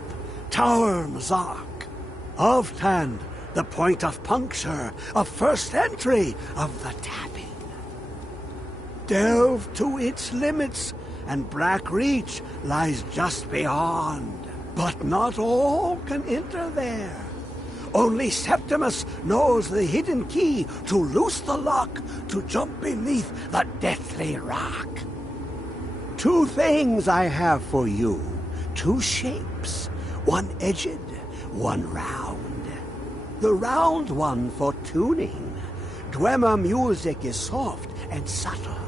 Tower Mazark. Oftan, the point of puncture, of first entry of the tapping. Delve to its limits, and Black Reach lies just beyond. But not all can enter there. Only Septimus knows the hidden key to loose the lock, to jump beneath the deathly rock. Two things I have for you. Two shapes. One edged, one round. The round one for tuning. Dwemer music is soft and subtle,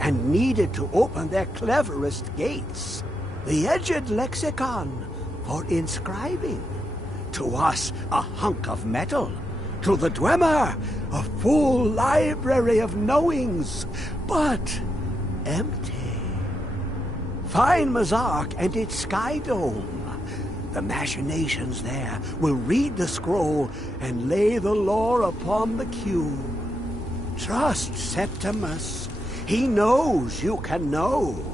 and needed to open their cleverest gates. The edged lexicon for inscribing. To us, a hunk of metal. To the Dwemer, a full library of knowings, but empty. Find Mazark and its sky dome. The machinations there will read the scroll and lay the lore upon the cube. Trust Septimus. He knows you can know.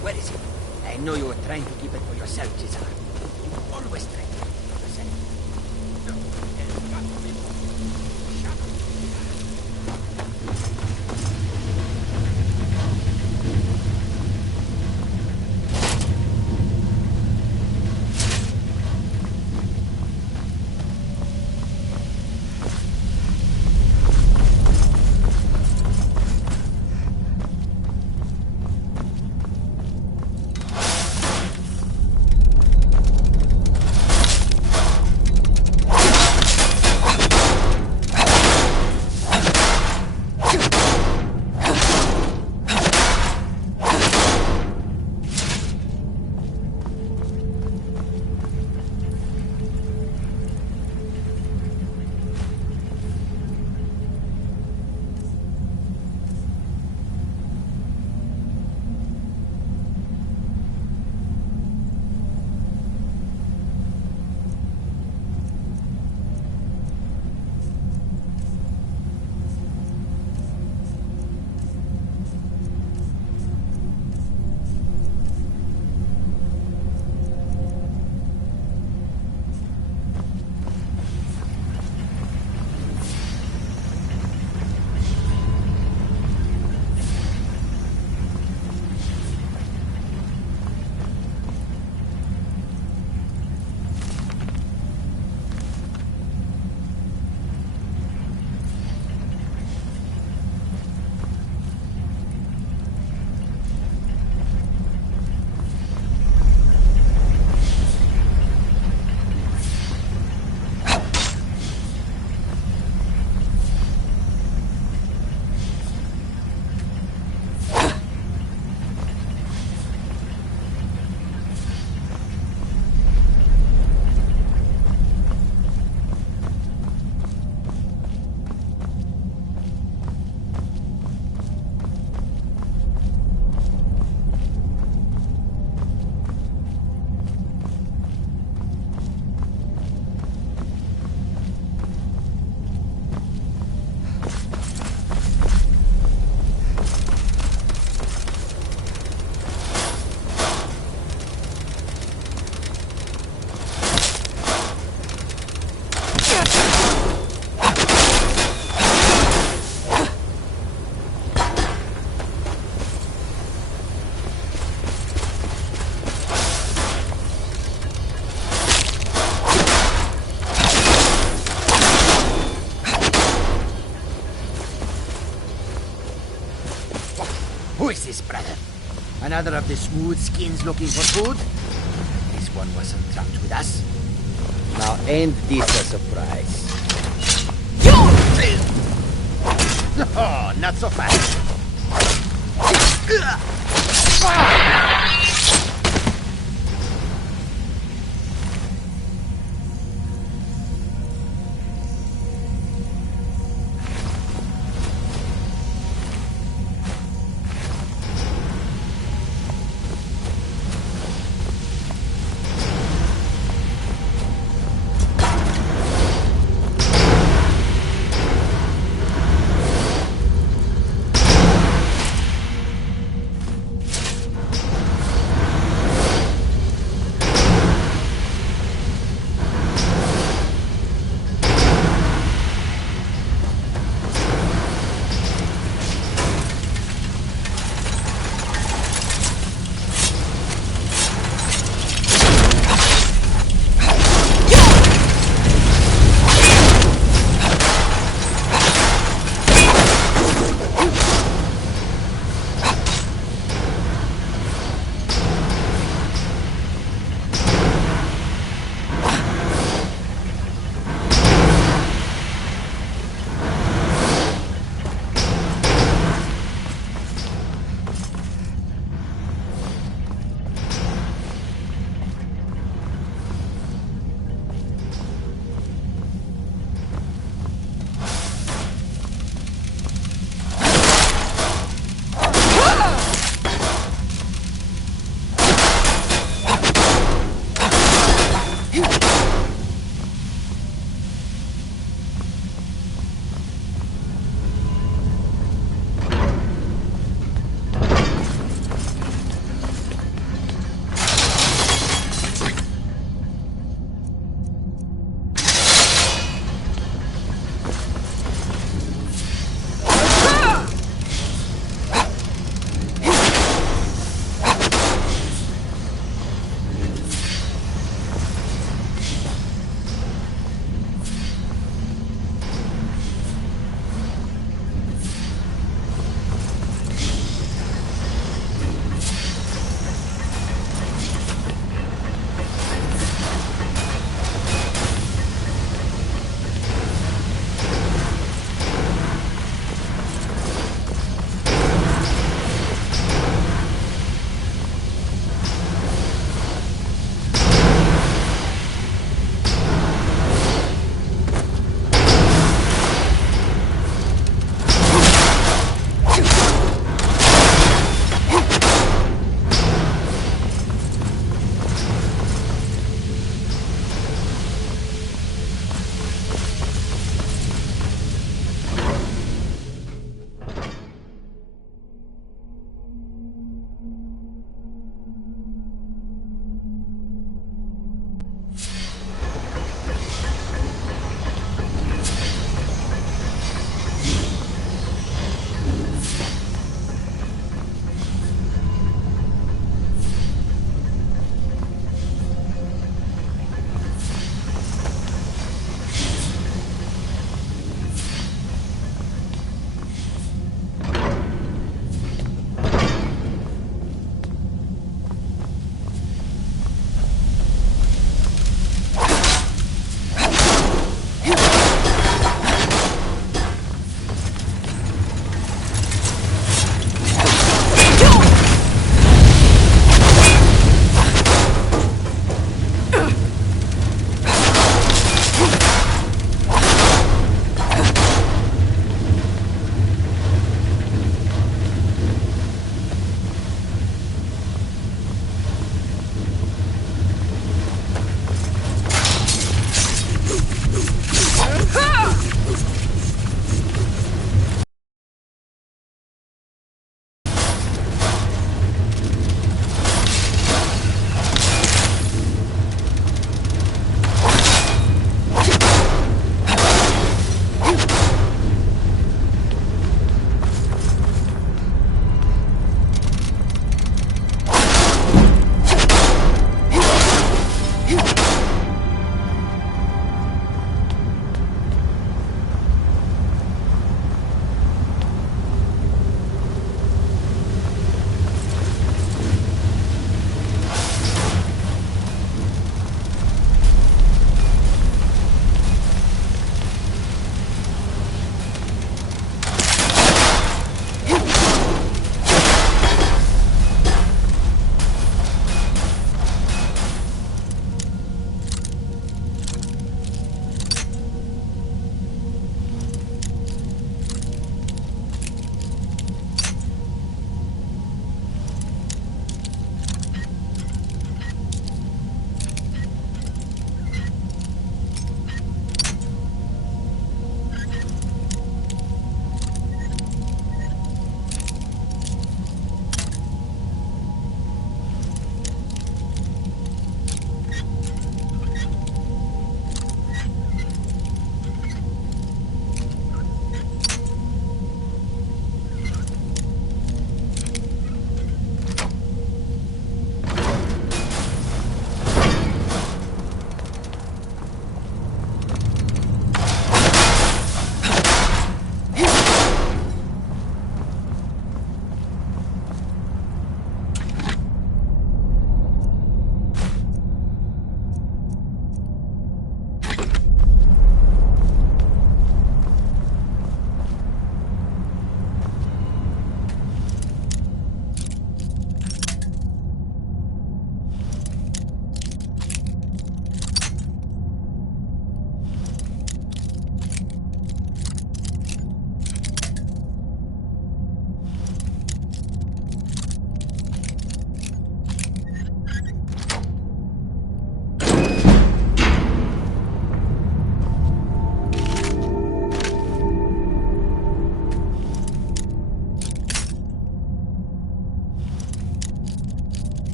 Where is it? I know you were trying to keep it for yourself, Cesar. You always try to keep it for yourself. No, there's got to be more. Shut up. Who is this, brother? Another of the smooth skins looking for food? This one wasn't trapped with us. Now ain't this a surprise? Oh, not so fast.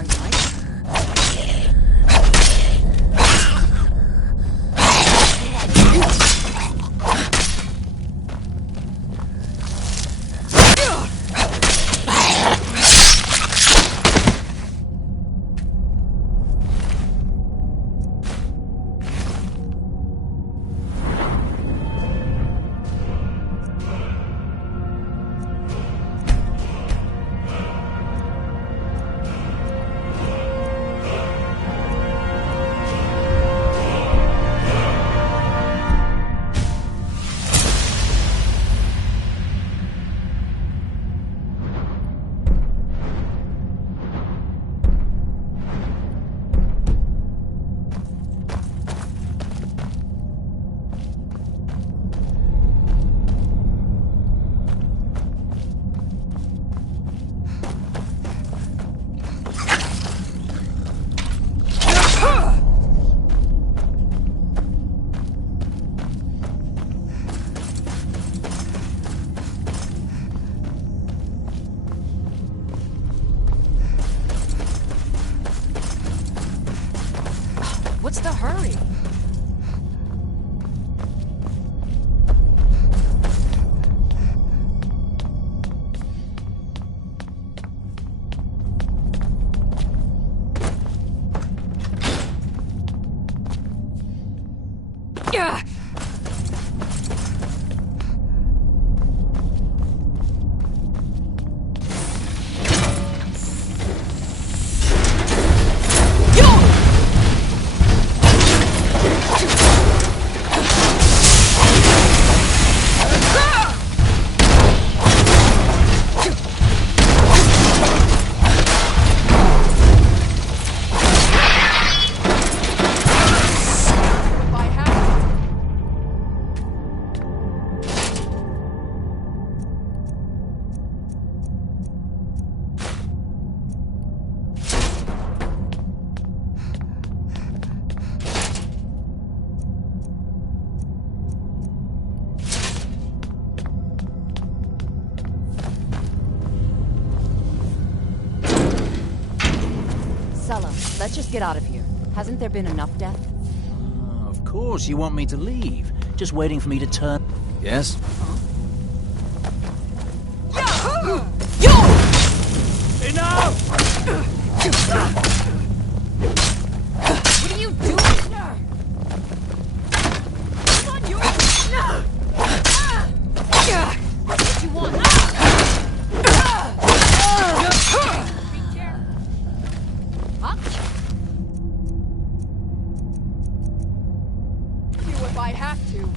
quite like her. What's the hurry? Yeah. Let's just get out of here. Hasn't there been enough death? Of course, you want me to leave. Just waiting for me to turn... Yes? Enough! What are you doing? Come on, you... What you want? If I have to.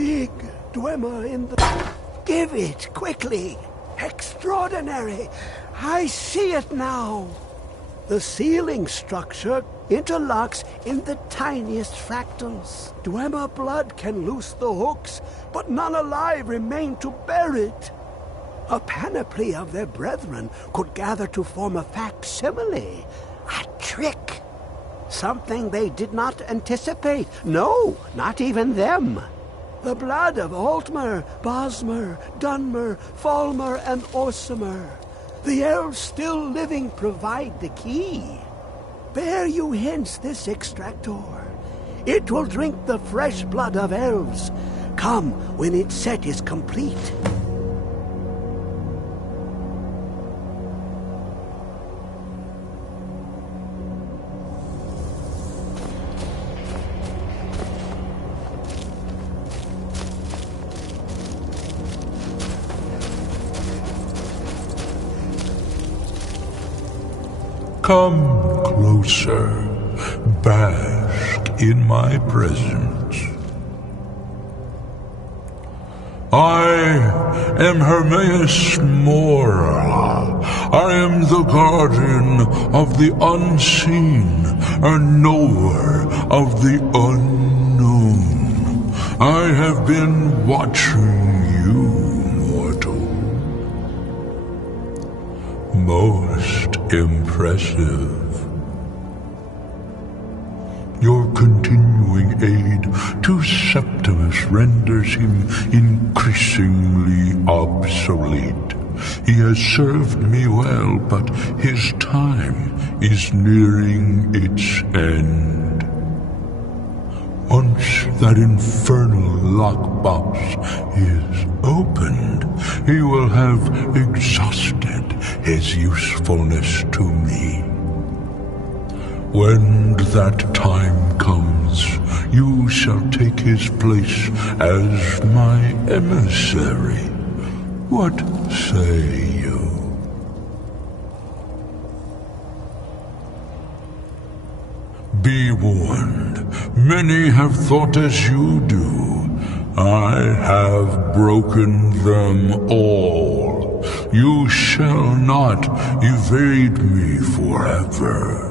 Dig, Dwemer, in the... Give it, quickly! Extraordinary! I see it now! The ceiling structure interlocks in the tiniest fractals. Dwemer blood can loose the hooks, but none alive remain to bear it. A panoply of their brethren could gather to form a facsimile. A trick! Something they did not anticipate. No, not even them. The blood of Altmer, Bosmer, Dunmer, Falmer, and Orsimer. The elves still living provide the key. Bear you hence this extractor. It will drink the fresh blood of elves. Come when its set is complete. Come closer. Bask in my presence. I am Hermaeus Mora. I am the guardian of the unseen, a knower of the unknown. I have been watching you, mortal. Most impressive. Your continuing aid to Septimus renders him increasingly obsolete. He has served me well, but his time is nearing its end. Once that infernal lockbox is opened, he will have exhausted his usefulness to me. When that time comes, you shall take his place as my emissary. What say you? Be warned, many have thought as you do. I have broken them all. You shall not evade me forever.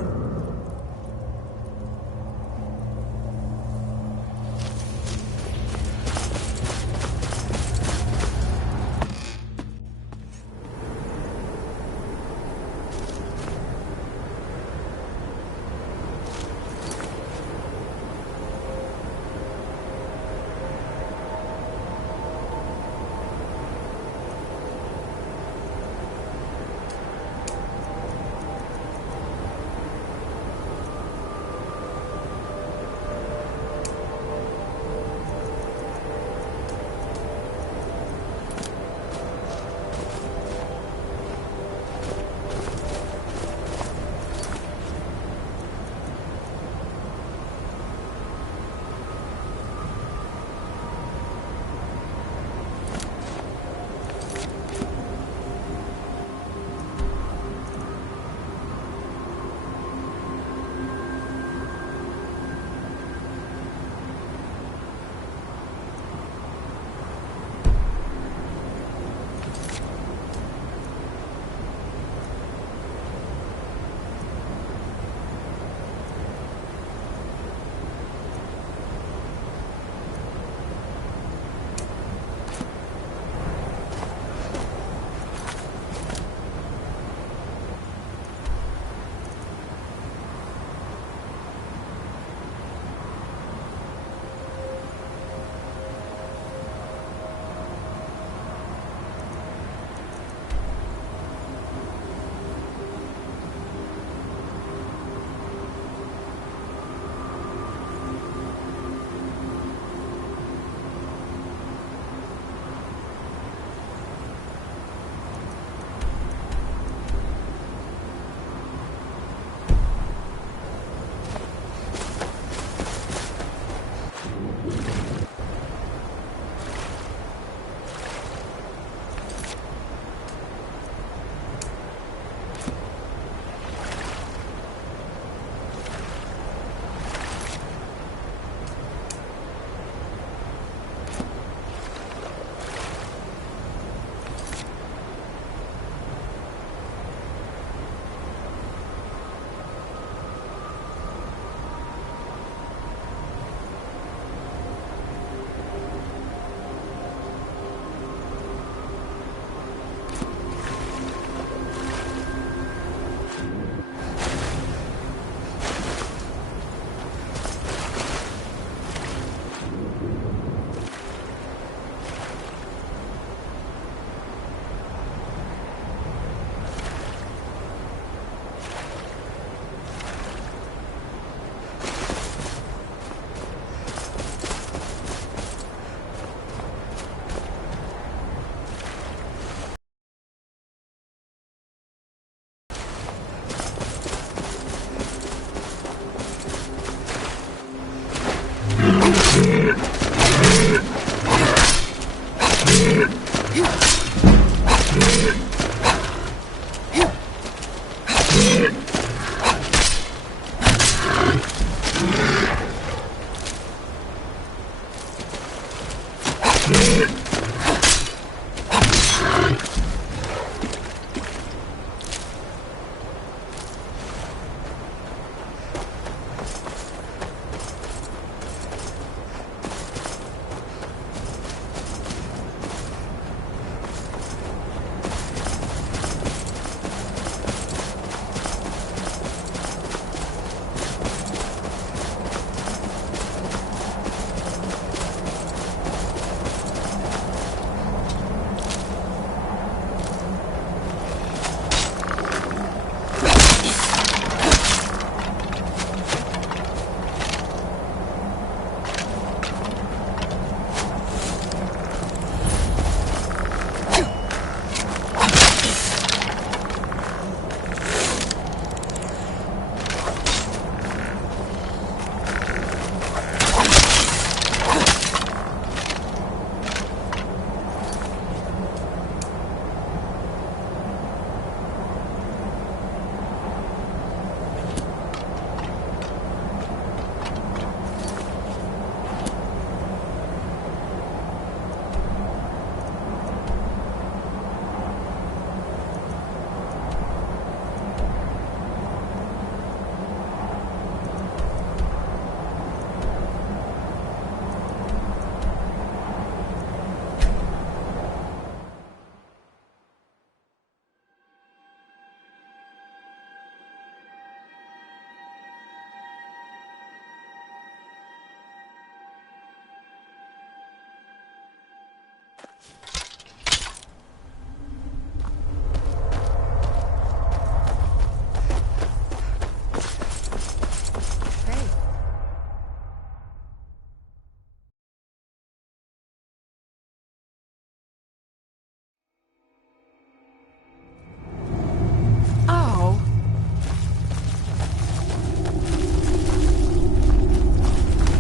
Oh.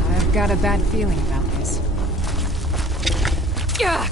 I've got a bad feeling about this. Yeah.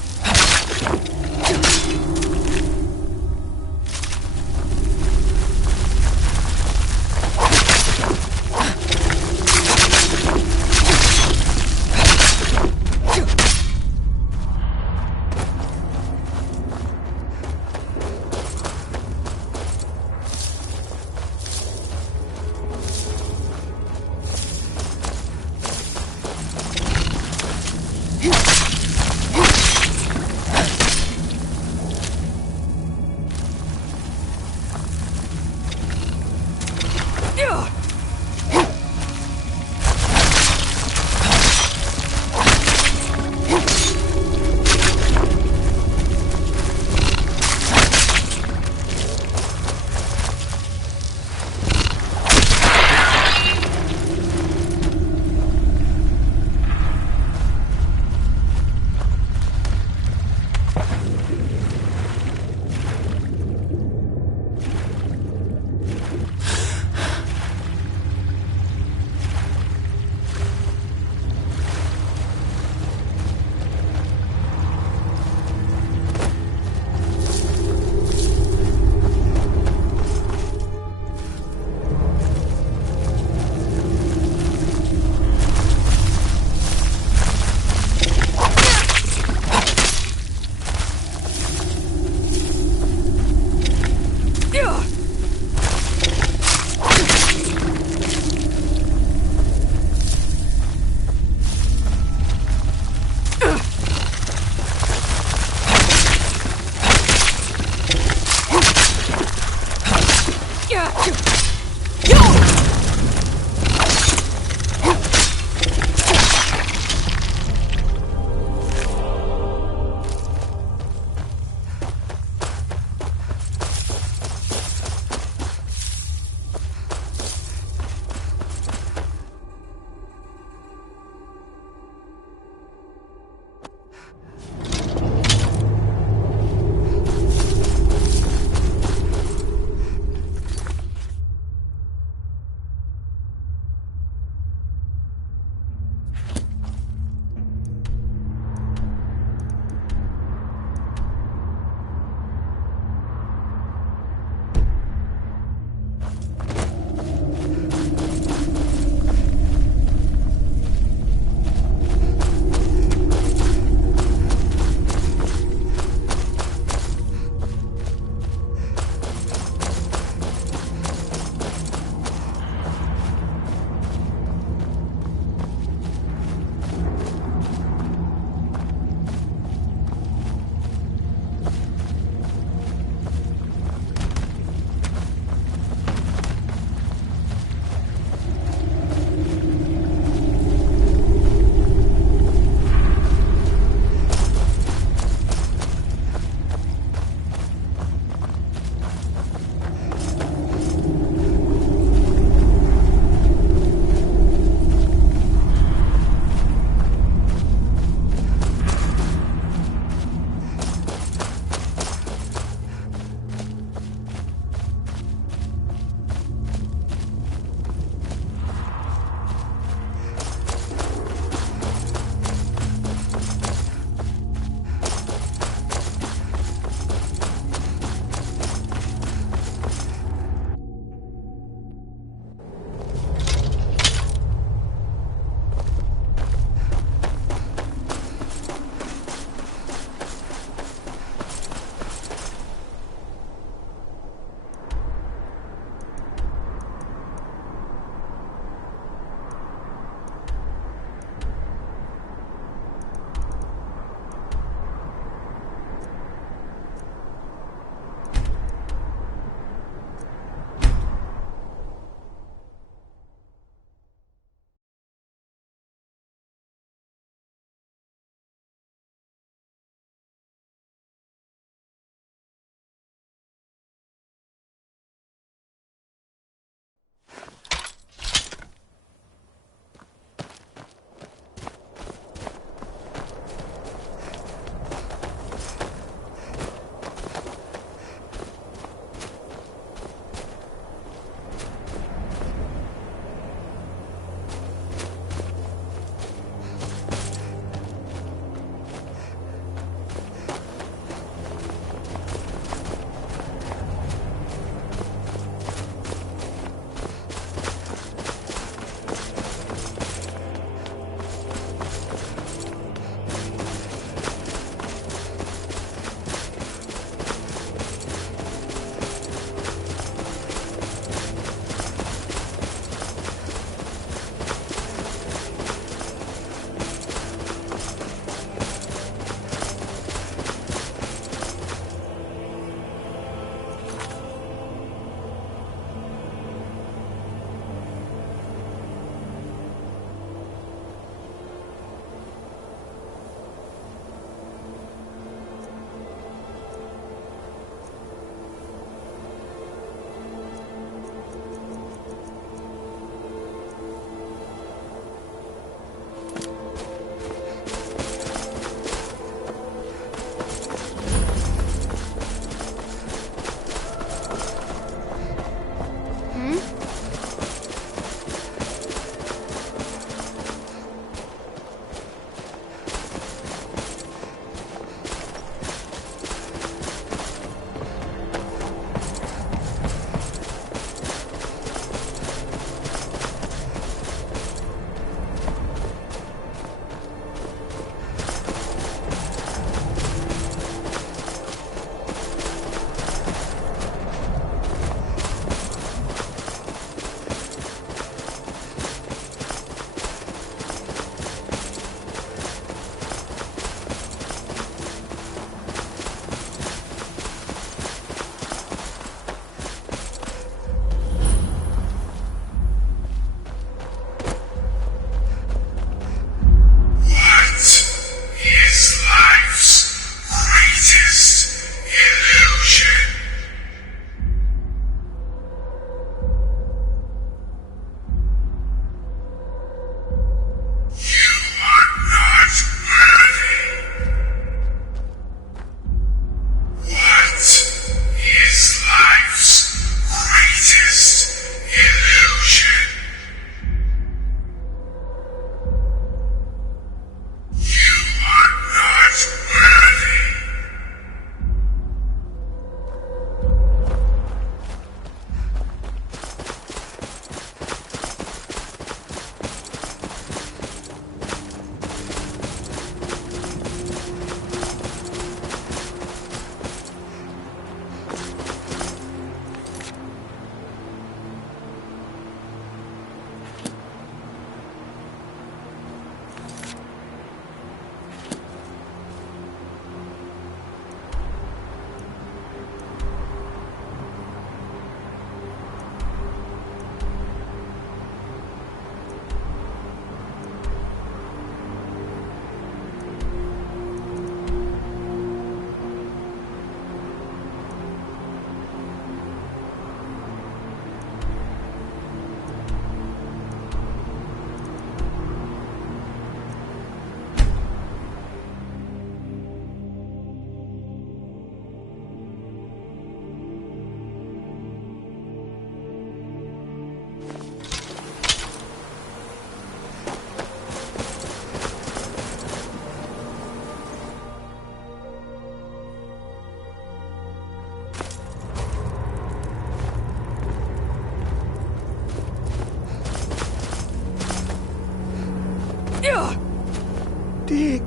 Dig.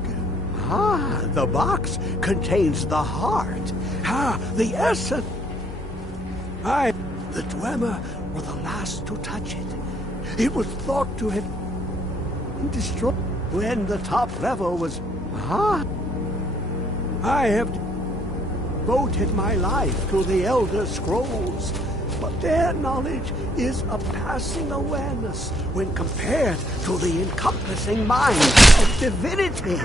Ah, the box contains the heart. Ah, the essence. The Dwemer were the last to touch it. It was thought to have been destroyed when the top level was... Ah. I have devoted my life to the Elder Scrolls, but their knowledge is a passing awareness when compared to the encompassing mind of divinity.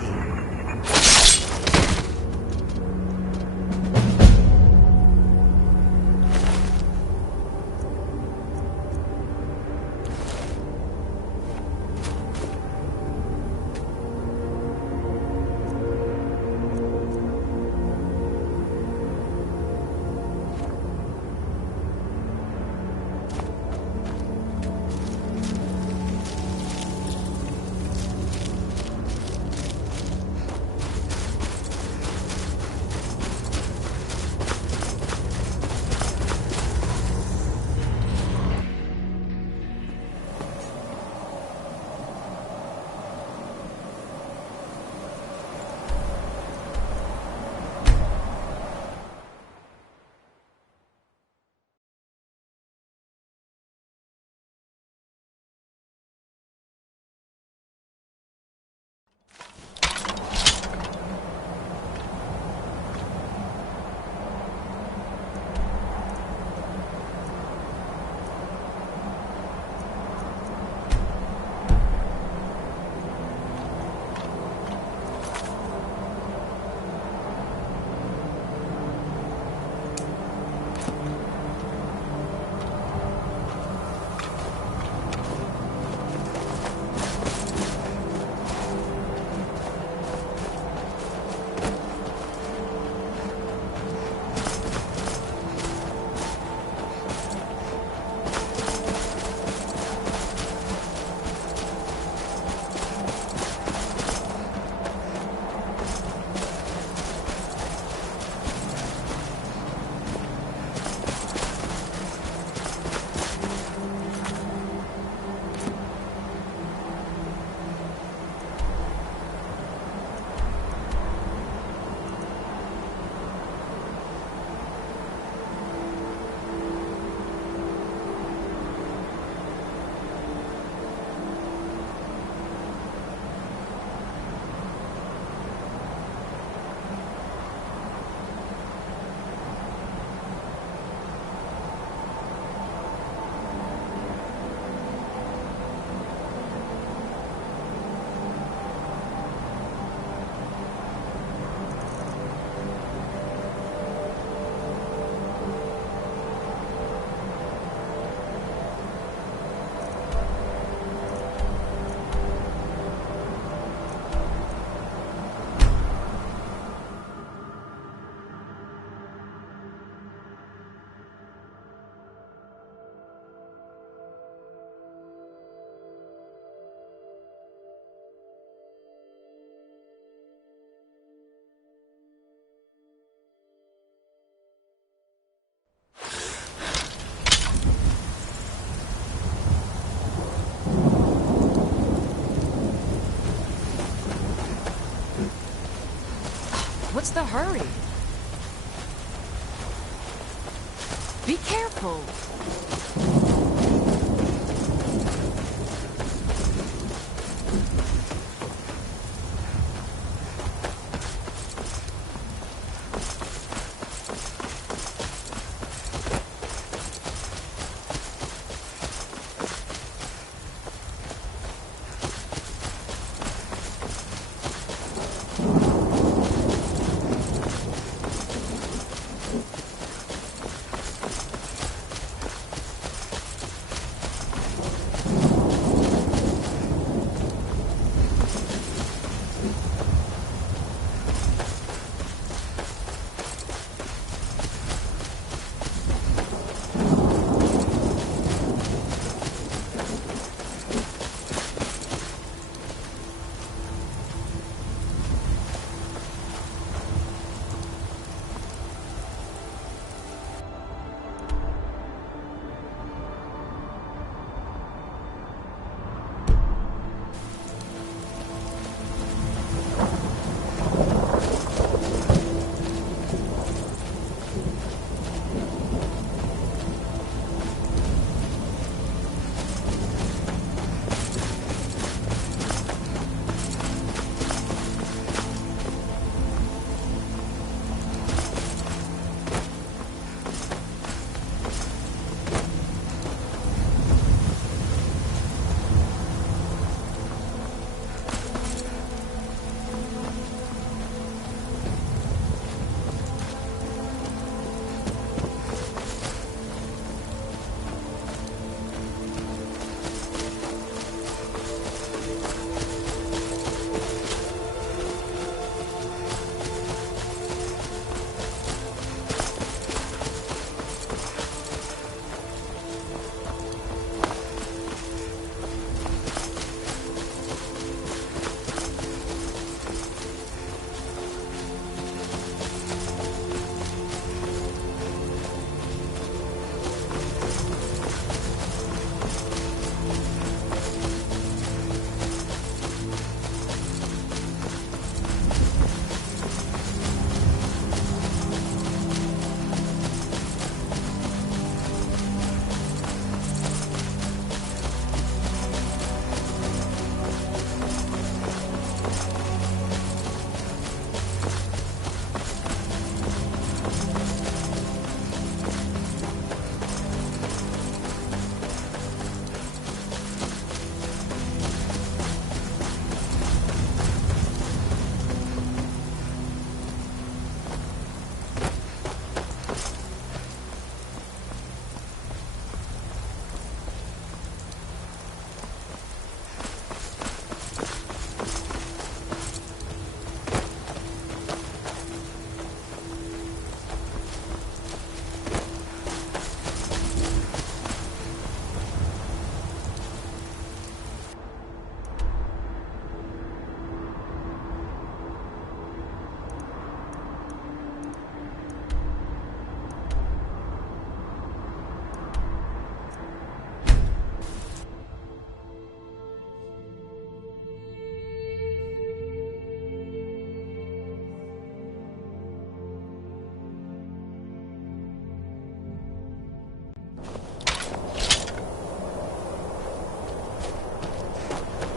What's the hurry? Be careful.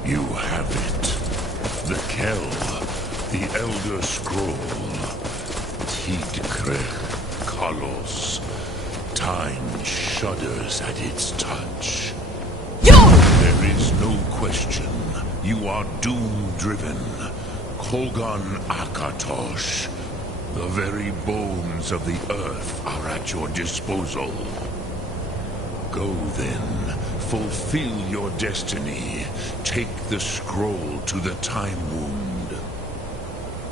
You have it. The Kell, the Elder Scroll. Tidkrech Kalos. Time shudders at its touch. There is no question. You are doom-driven. Kogan Akatosh. The very bones of the earth are at your disposal. Go then. Fulfill your destiny. Take the scroll to the Time Wound.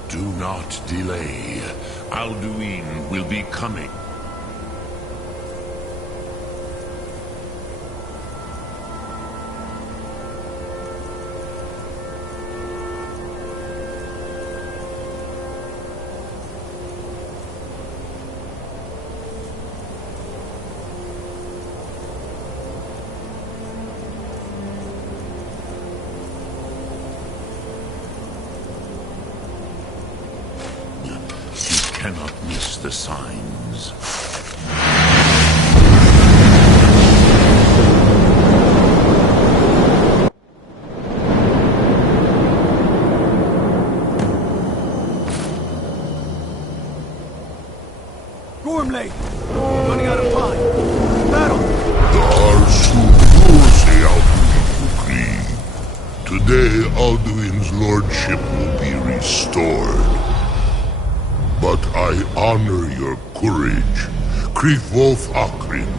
Do not delay. Alduin will be coming. Cannot miss the signs. day Alduin's lordship will be restored. But I honor your courage. Krithwolf Akrin.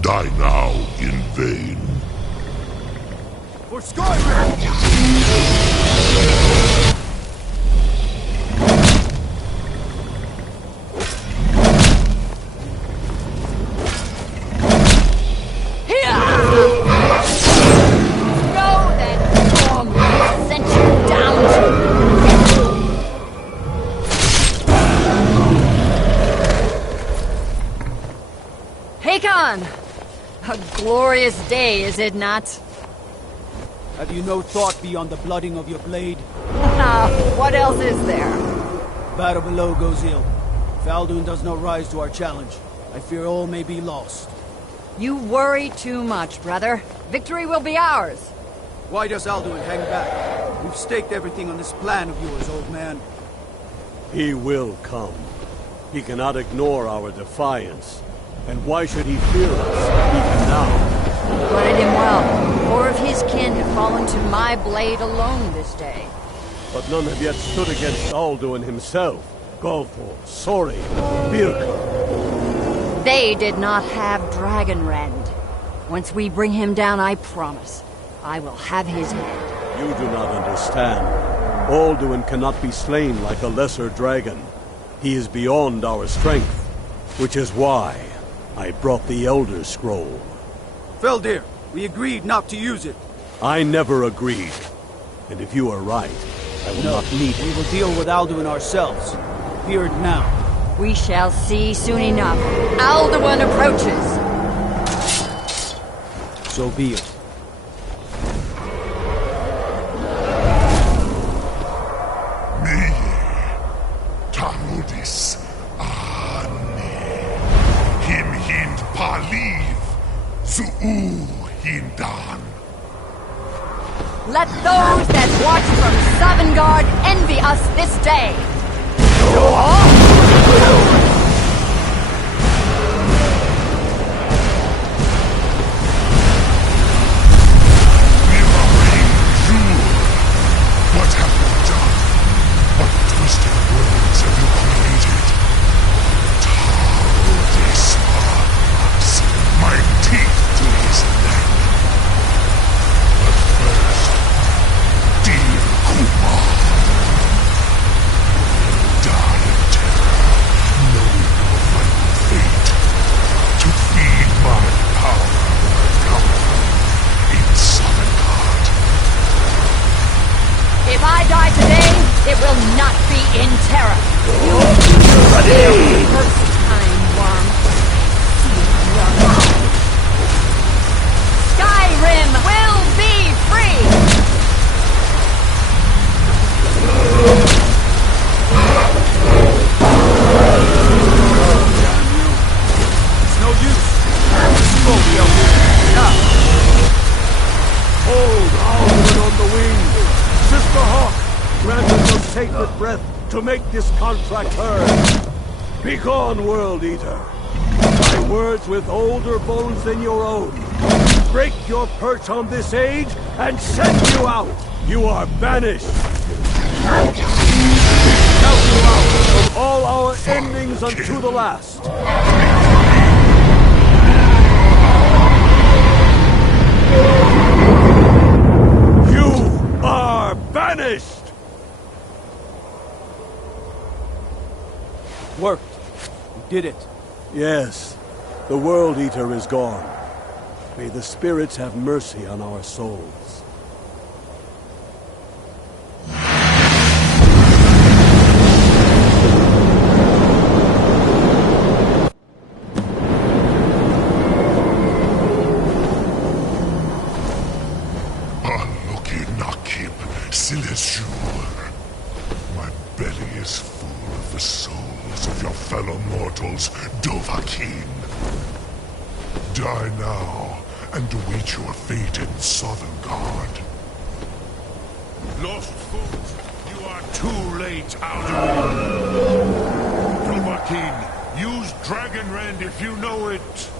Die now in vain. For Skyrim! A glorious day, is it not? Have you no thought beyond the blooding of your blade? What else is there? Battle below goes ill. If Alduin does not rise to our challenge, I fear all may be lost. You worry too much, brother. Victory will be ours. Why does Alduin hang back? We've staked everything on this plan of yours, old man. He will come. He cannot ignore our defiance. And why should he fear us, even now? You guarded him well. 4 of his kin have fallen to my blade alone this day. But none have yet stood against Alduin himself. Golthor, Sori, Birka. They did not have Dragonrend. Once we bring him down, I promise, I will have his head. You do not understand. Alduin cannot be slain like a lesser dragon. He is beyond our strength, which is why I brought the Elder Scroll. Feldir, we agreed not to use it. I never agreed. And if you are right, I will not need it. We will deal with Alduin ourselves. Here and now. We shall see soon enough. Alduin approaches. So be it. Tamudis Him hind paliv Zuu hindan. Let those that watch from Sovngarde envy us this day. What have you done? What twisted words have you created? Tamudis ups my teeth to his neck. But first, dear Kumar, die in terror, knowing your final fate. To feed my power where I come from, in Sovngarde. If I die today, it will not be in terror. You Ready! first time, worm. Skyrim will be free! It's no use. Smoke, Elder. Enough. Hold Alduin on the wing! Sister Hawk, grant us your sacred breath to make this contract heard. Begone, World Eater. My words with older bones than your own. Break your perch on this age and send you out. You are banished. Count you out from all our endings unto the last. You are banished. Worked. We did it. Yes, the World Eater is gone. May the spirits have mercy on our souls. Aloki Nakib Silesur. My belly is full of the souls of your fellow mortals, Dovahkiin. Die now, and await your fate in Sovngarde. Lost foot, you are too late, Alduin. Dovahkiin, use Dragonrend if you know it.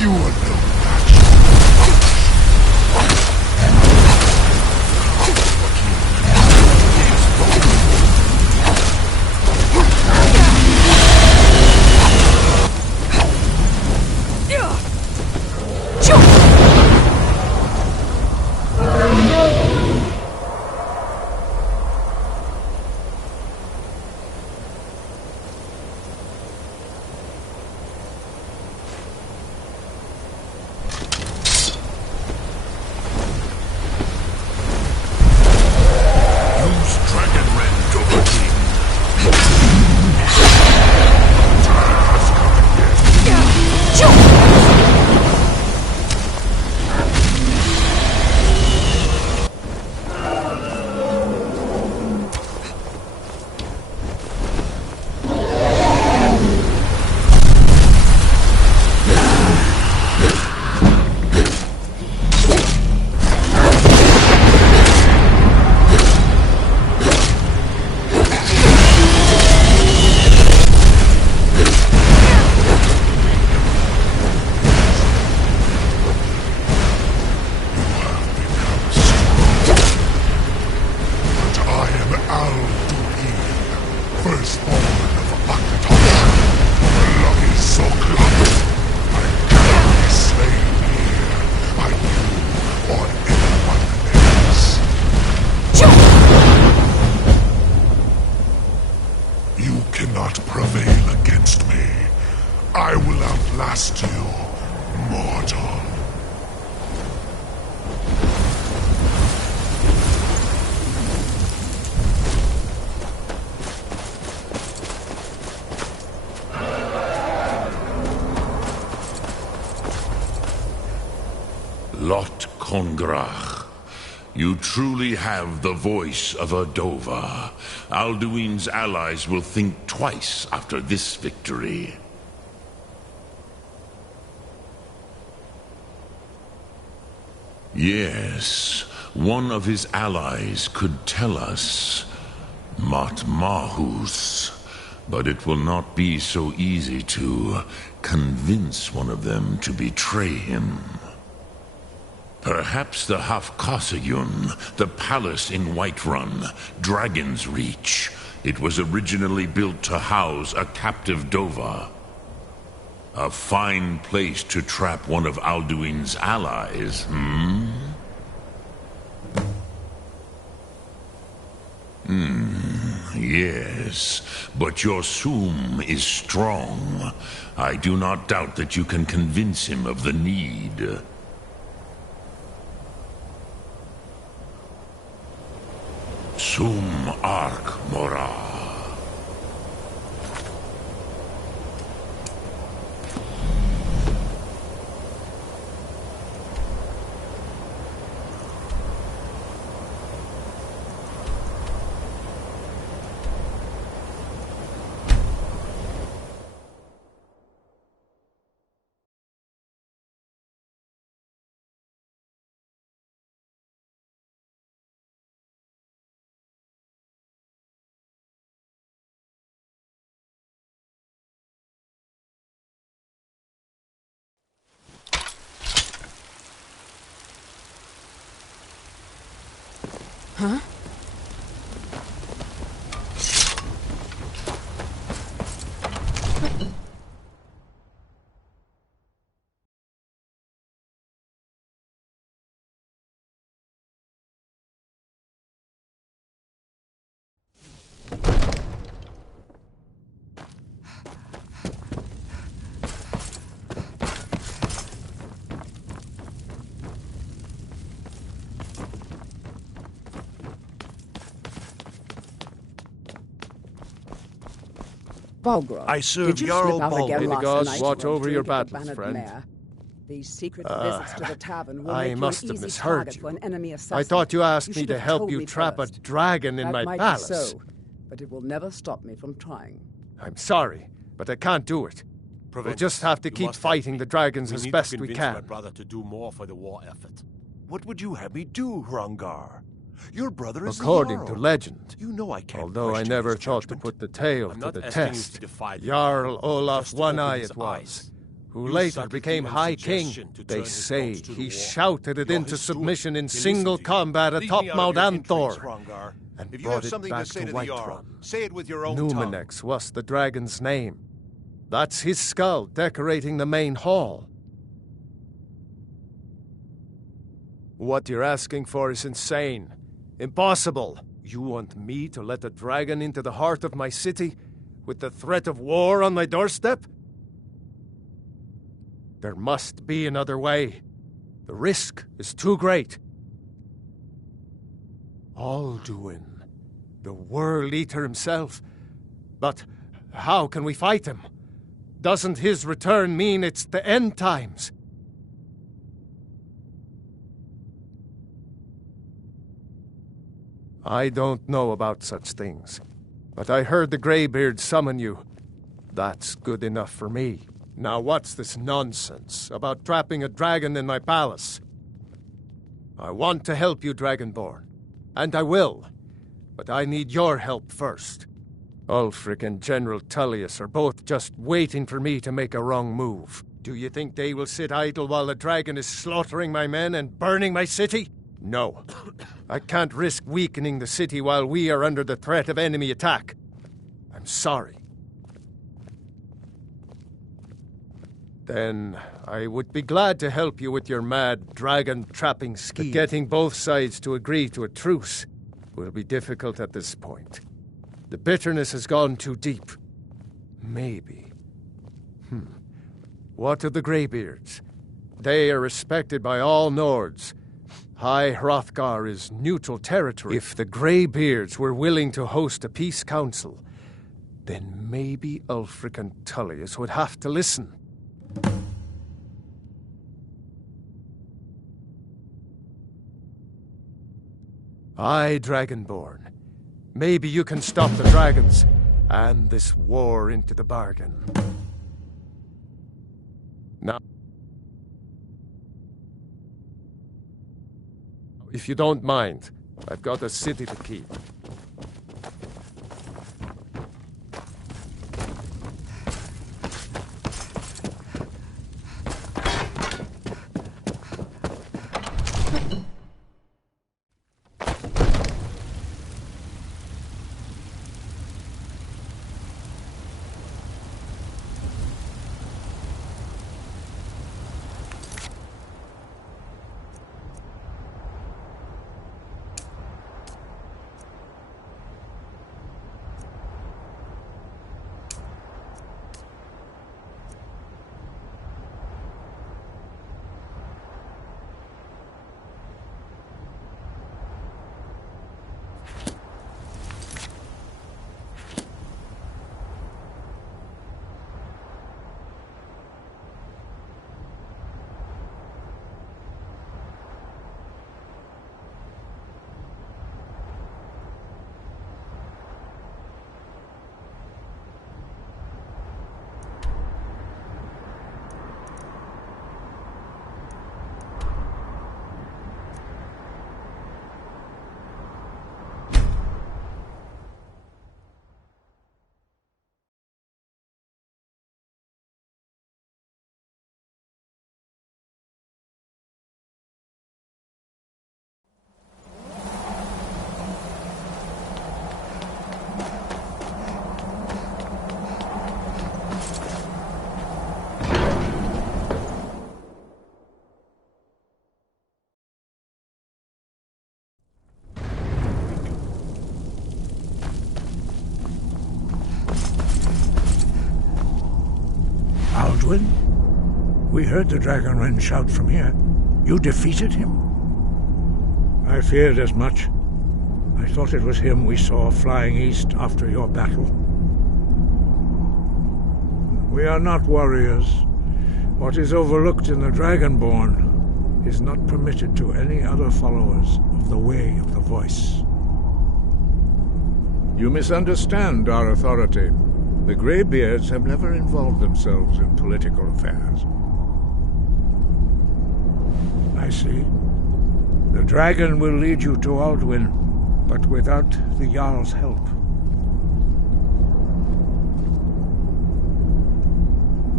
You are no Lot Congrach. You truly have the voice of a Dova. Alduin's allies will think twice after this victory. Yes, one of his allies could tell us. Matmahus. But it will not be so easy to convince one of them to betray him. Perhaps the Hafkasayun, the palace in Whiterun, Dragon's Reach. It was originally built to house a captive Dova. A fine place to trap one of Alduin's allies, Yes, but your Sum is strong. I do not doubt that you can convince him of the need. Sum Ark Mora. Huh? I serve Jarl Baldur. May the gods watch over your battles, friend. These secret visits to the tavern will I make must you an have easy misheard target you. for an enemy assassin. I thought you asked me should to have help told you me trap first. a dragon in That my might palace. Be so, but it will never stop me from trying. I'm sorry, but I can't do it. We'll just have to keep fighting the dragons as best we can. My brother to do more for the war effort. What would you have me do, Hrangar? Your brother is According the to Jarl. legend, You know I can't although I question never his thought to judgment. put the tale I'm to not the asking you test, to defy the Jarl Jarl, Olaf just One open Eye his it was, eyes. who later became High King. They say he shouted it into submission in single combat atop Mount Anthor, and brought it back to Whiterun. Say it with your own tongue. Numenex was the dragon's name. That's his skull decorating the main hall. What you're asking for is insane. Impossible. You want me to let a dragon into the heart of my city, with the threat of war on my doorstep? There must be another way. The risk is too great. Alduin, the World Eater himself. But how can we fight him? Doesn't his return mean it's the end times? I don't know about such things, but I heard the Greybeard summon you. That's good enough for me. Now what's this nonsense about trapping a dragon in my palace? I want to help you, Dragonborn, and I will, but I need your help first. Ulfric and General Tullius are both just waiting for me to make a wrong move. Do you think they will sit idle while the dragon is slaughtering my men and burning my city? No. I can't risk weakening the city while we are under the threat of enemy attack. I'm sorry. Then I would be glad to help you with your mad dragon-trapping scheme. But getting both sides to agree to a truce will be difficult at this point. The bitterness has gone too deep. Maybe. What of the Greybeards? They are respected by all Nords. High Hrothgar is neutral territory. If the Greybeards were willing to host a peace council, then maybe Ulfric and Tullius would have to listen. Aye, Dragonborn. Maybe you can stop the dragons, and this war into the bargain. Now, if you don't mind, I've got a city to keep. We heard the Dragonren shout from here. You defeated him? I feared as much. I thought it was him we saw flying east after your battle. We are not warriors. What is overlooked in the Dragonborn is not permitted to any other followers of the Way of the Voice. You misunderstand our authority. The Greybeards have never involved themselves in political affairs. I see. The dragon will lead you to Alduin, but without the Jarl's help.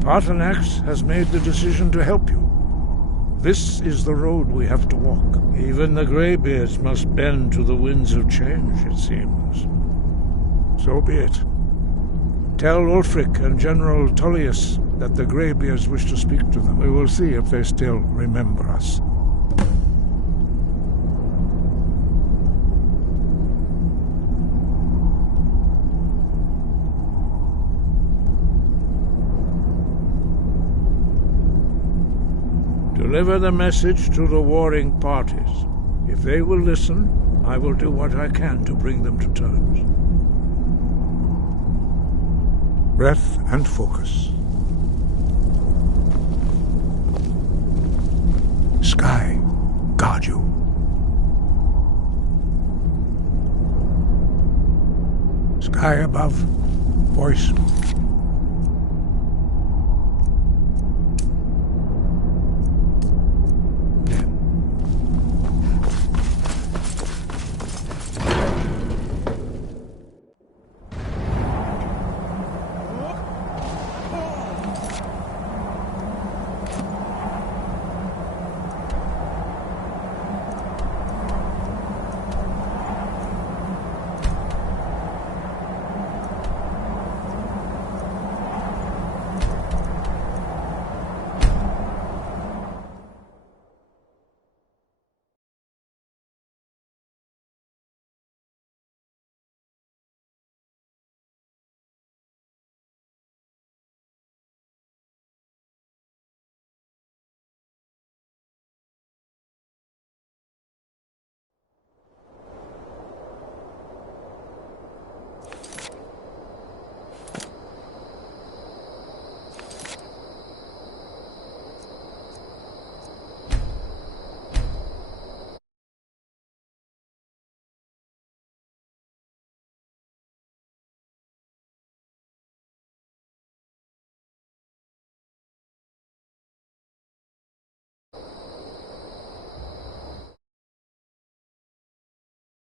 Paarthurnax has made the decision to help you. This is the road we have to walk. Even the Greybeards must bend to the winds of change, it seems. So be it. Tell Ulfric and General Tullius that the Greybeards wish to speak to them. We will see if they still remember us. Deliver the message to the warring parties. If they will listen, I will do what I can to bring them to terms. Breath and focus. Sky, guard you. Sky above, voice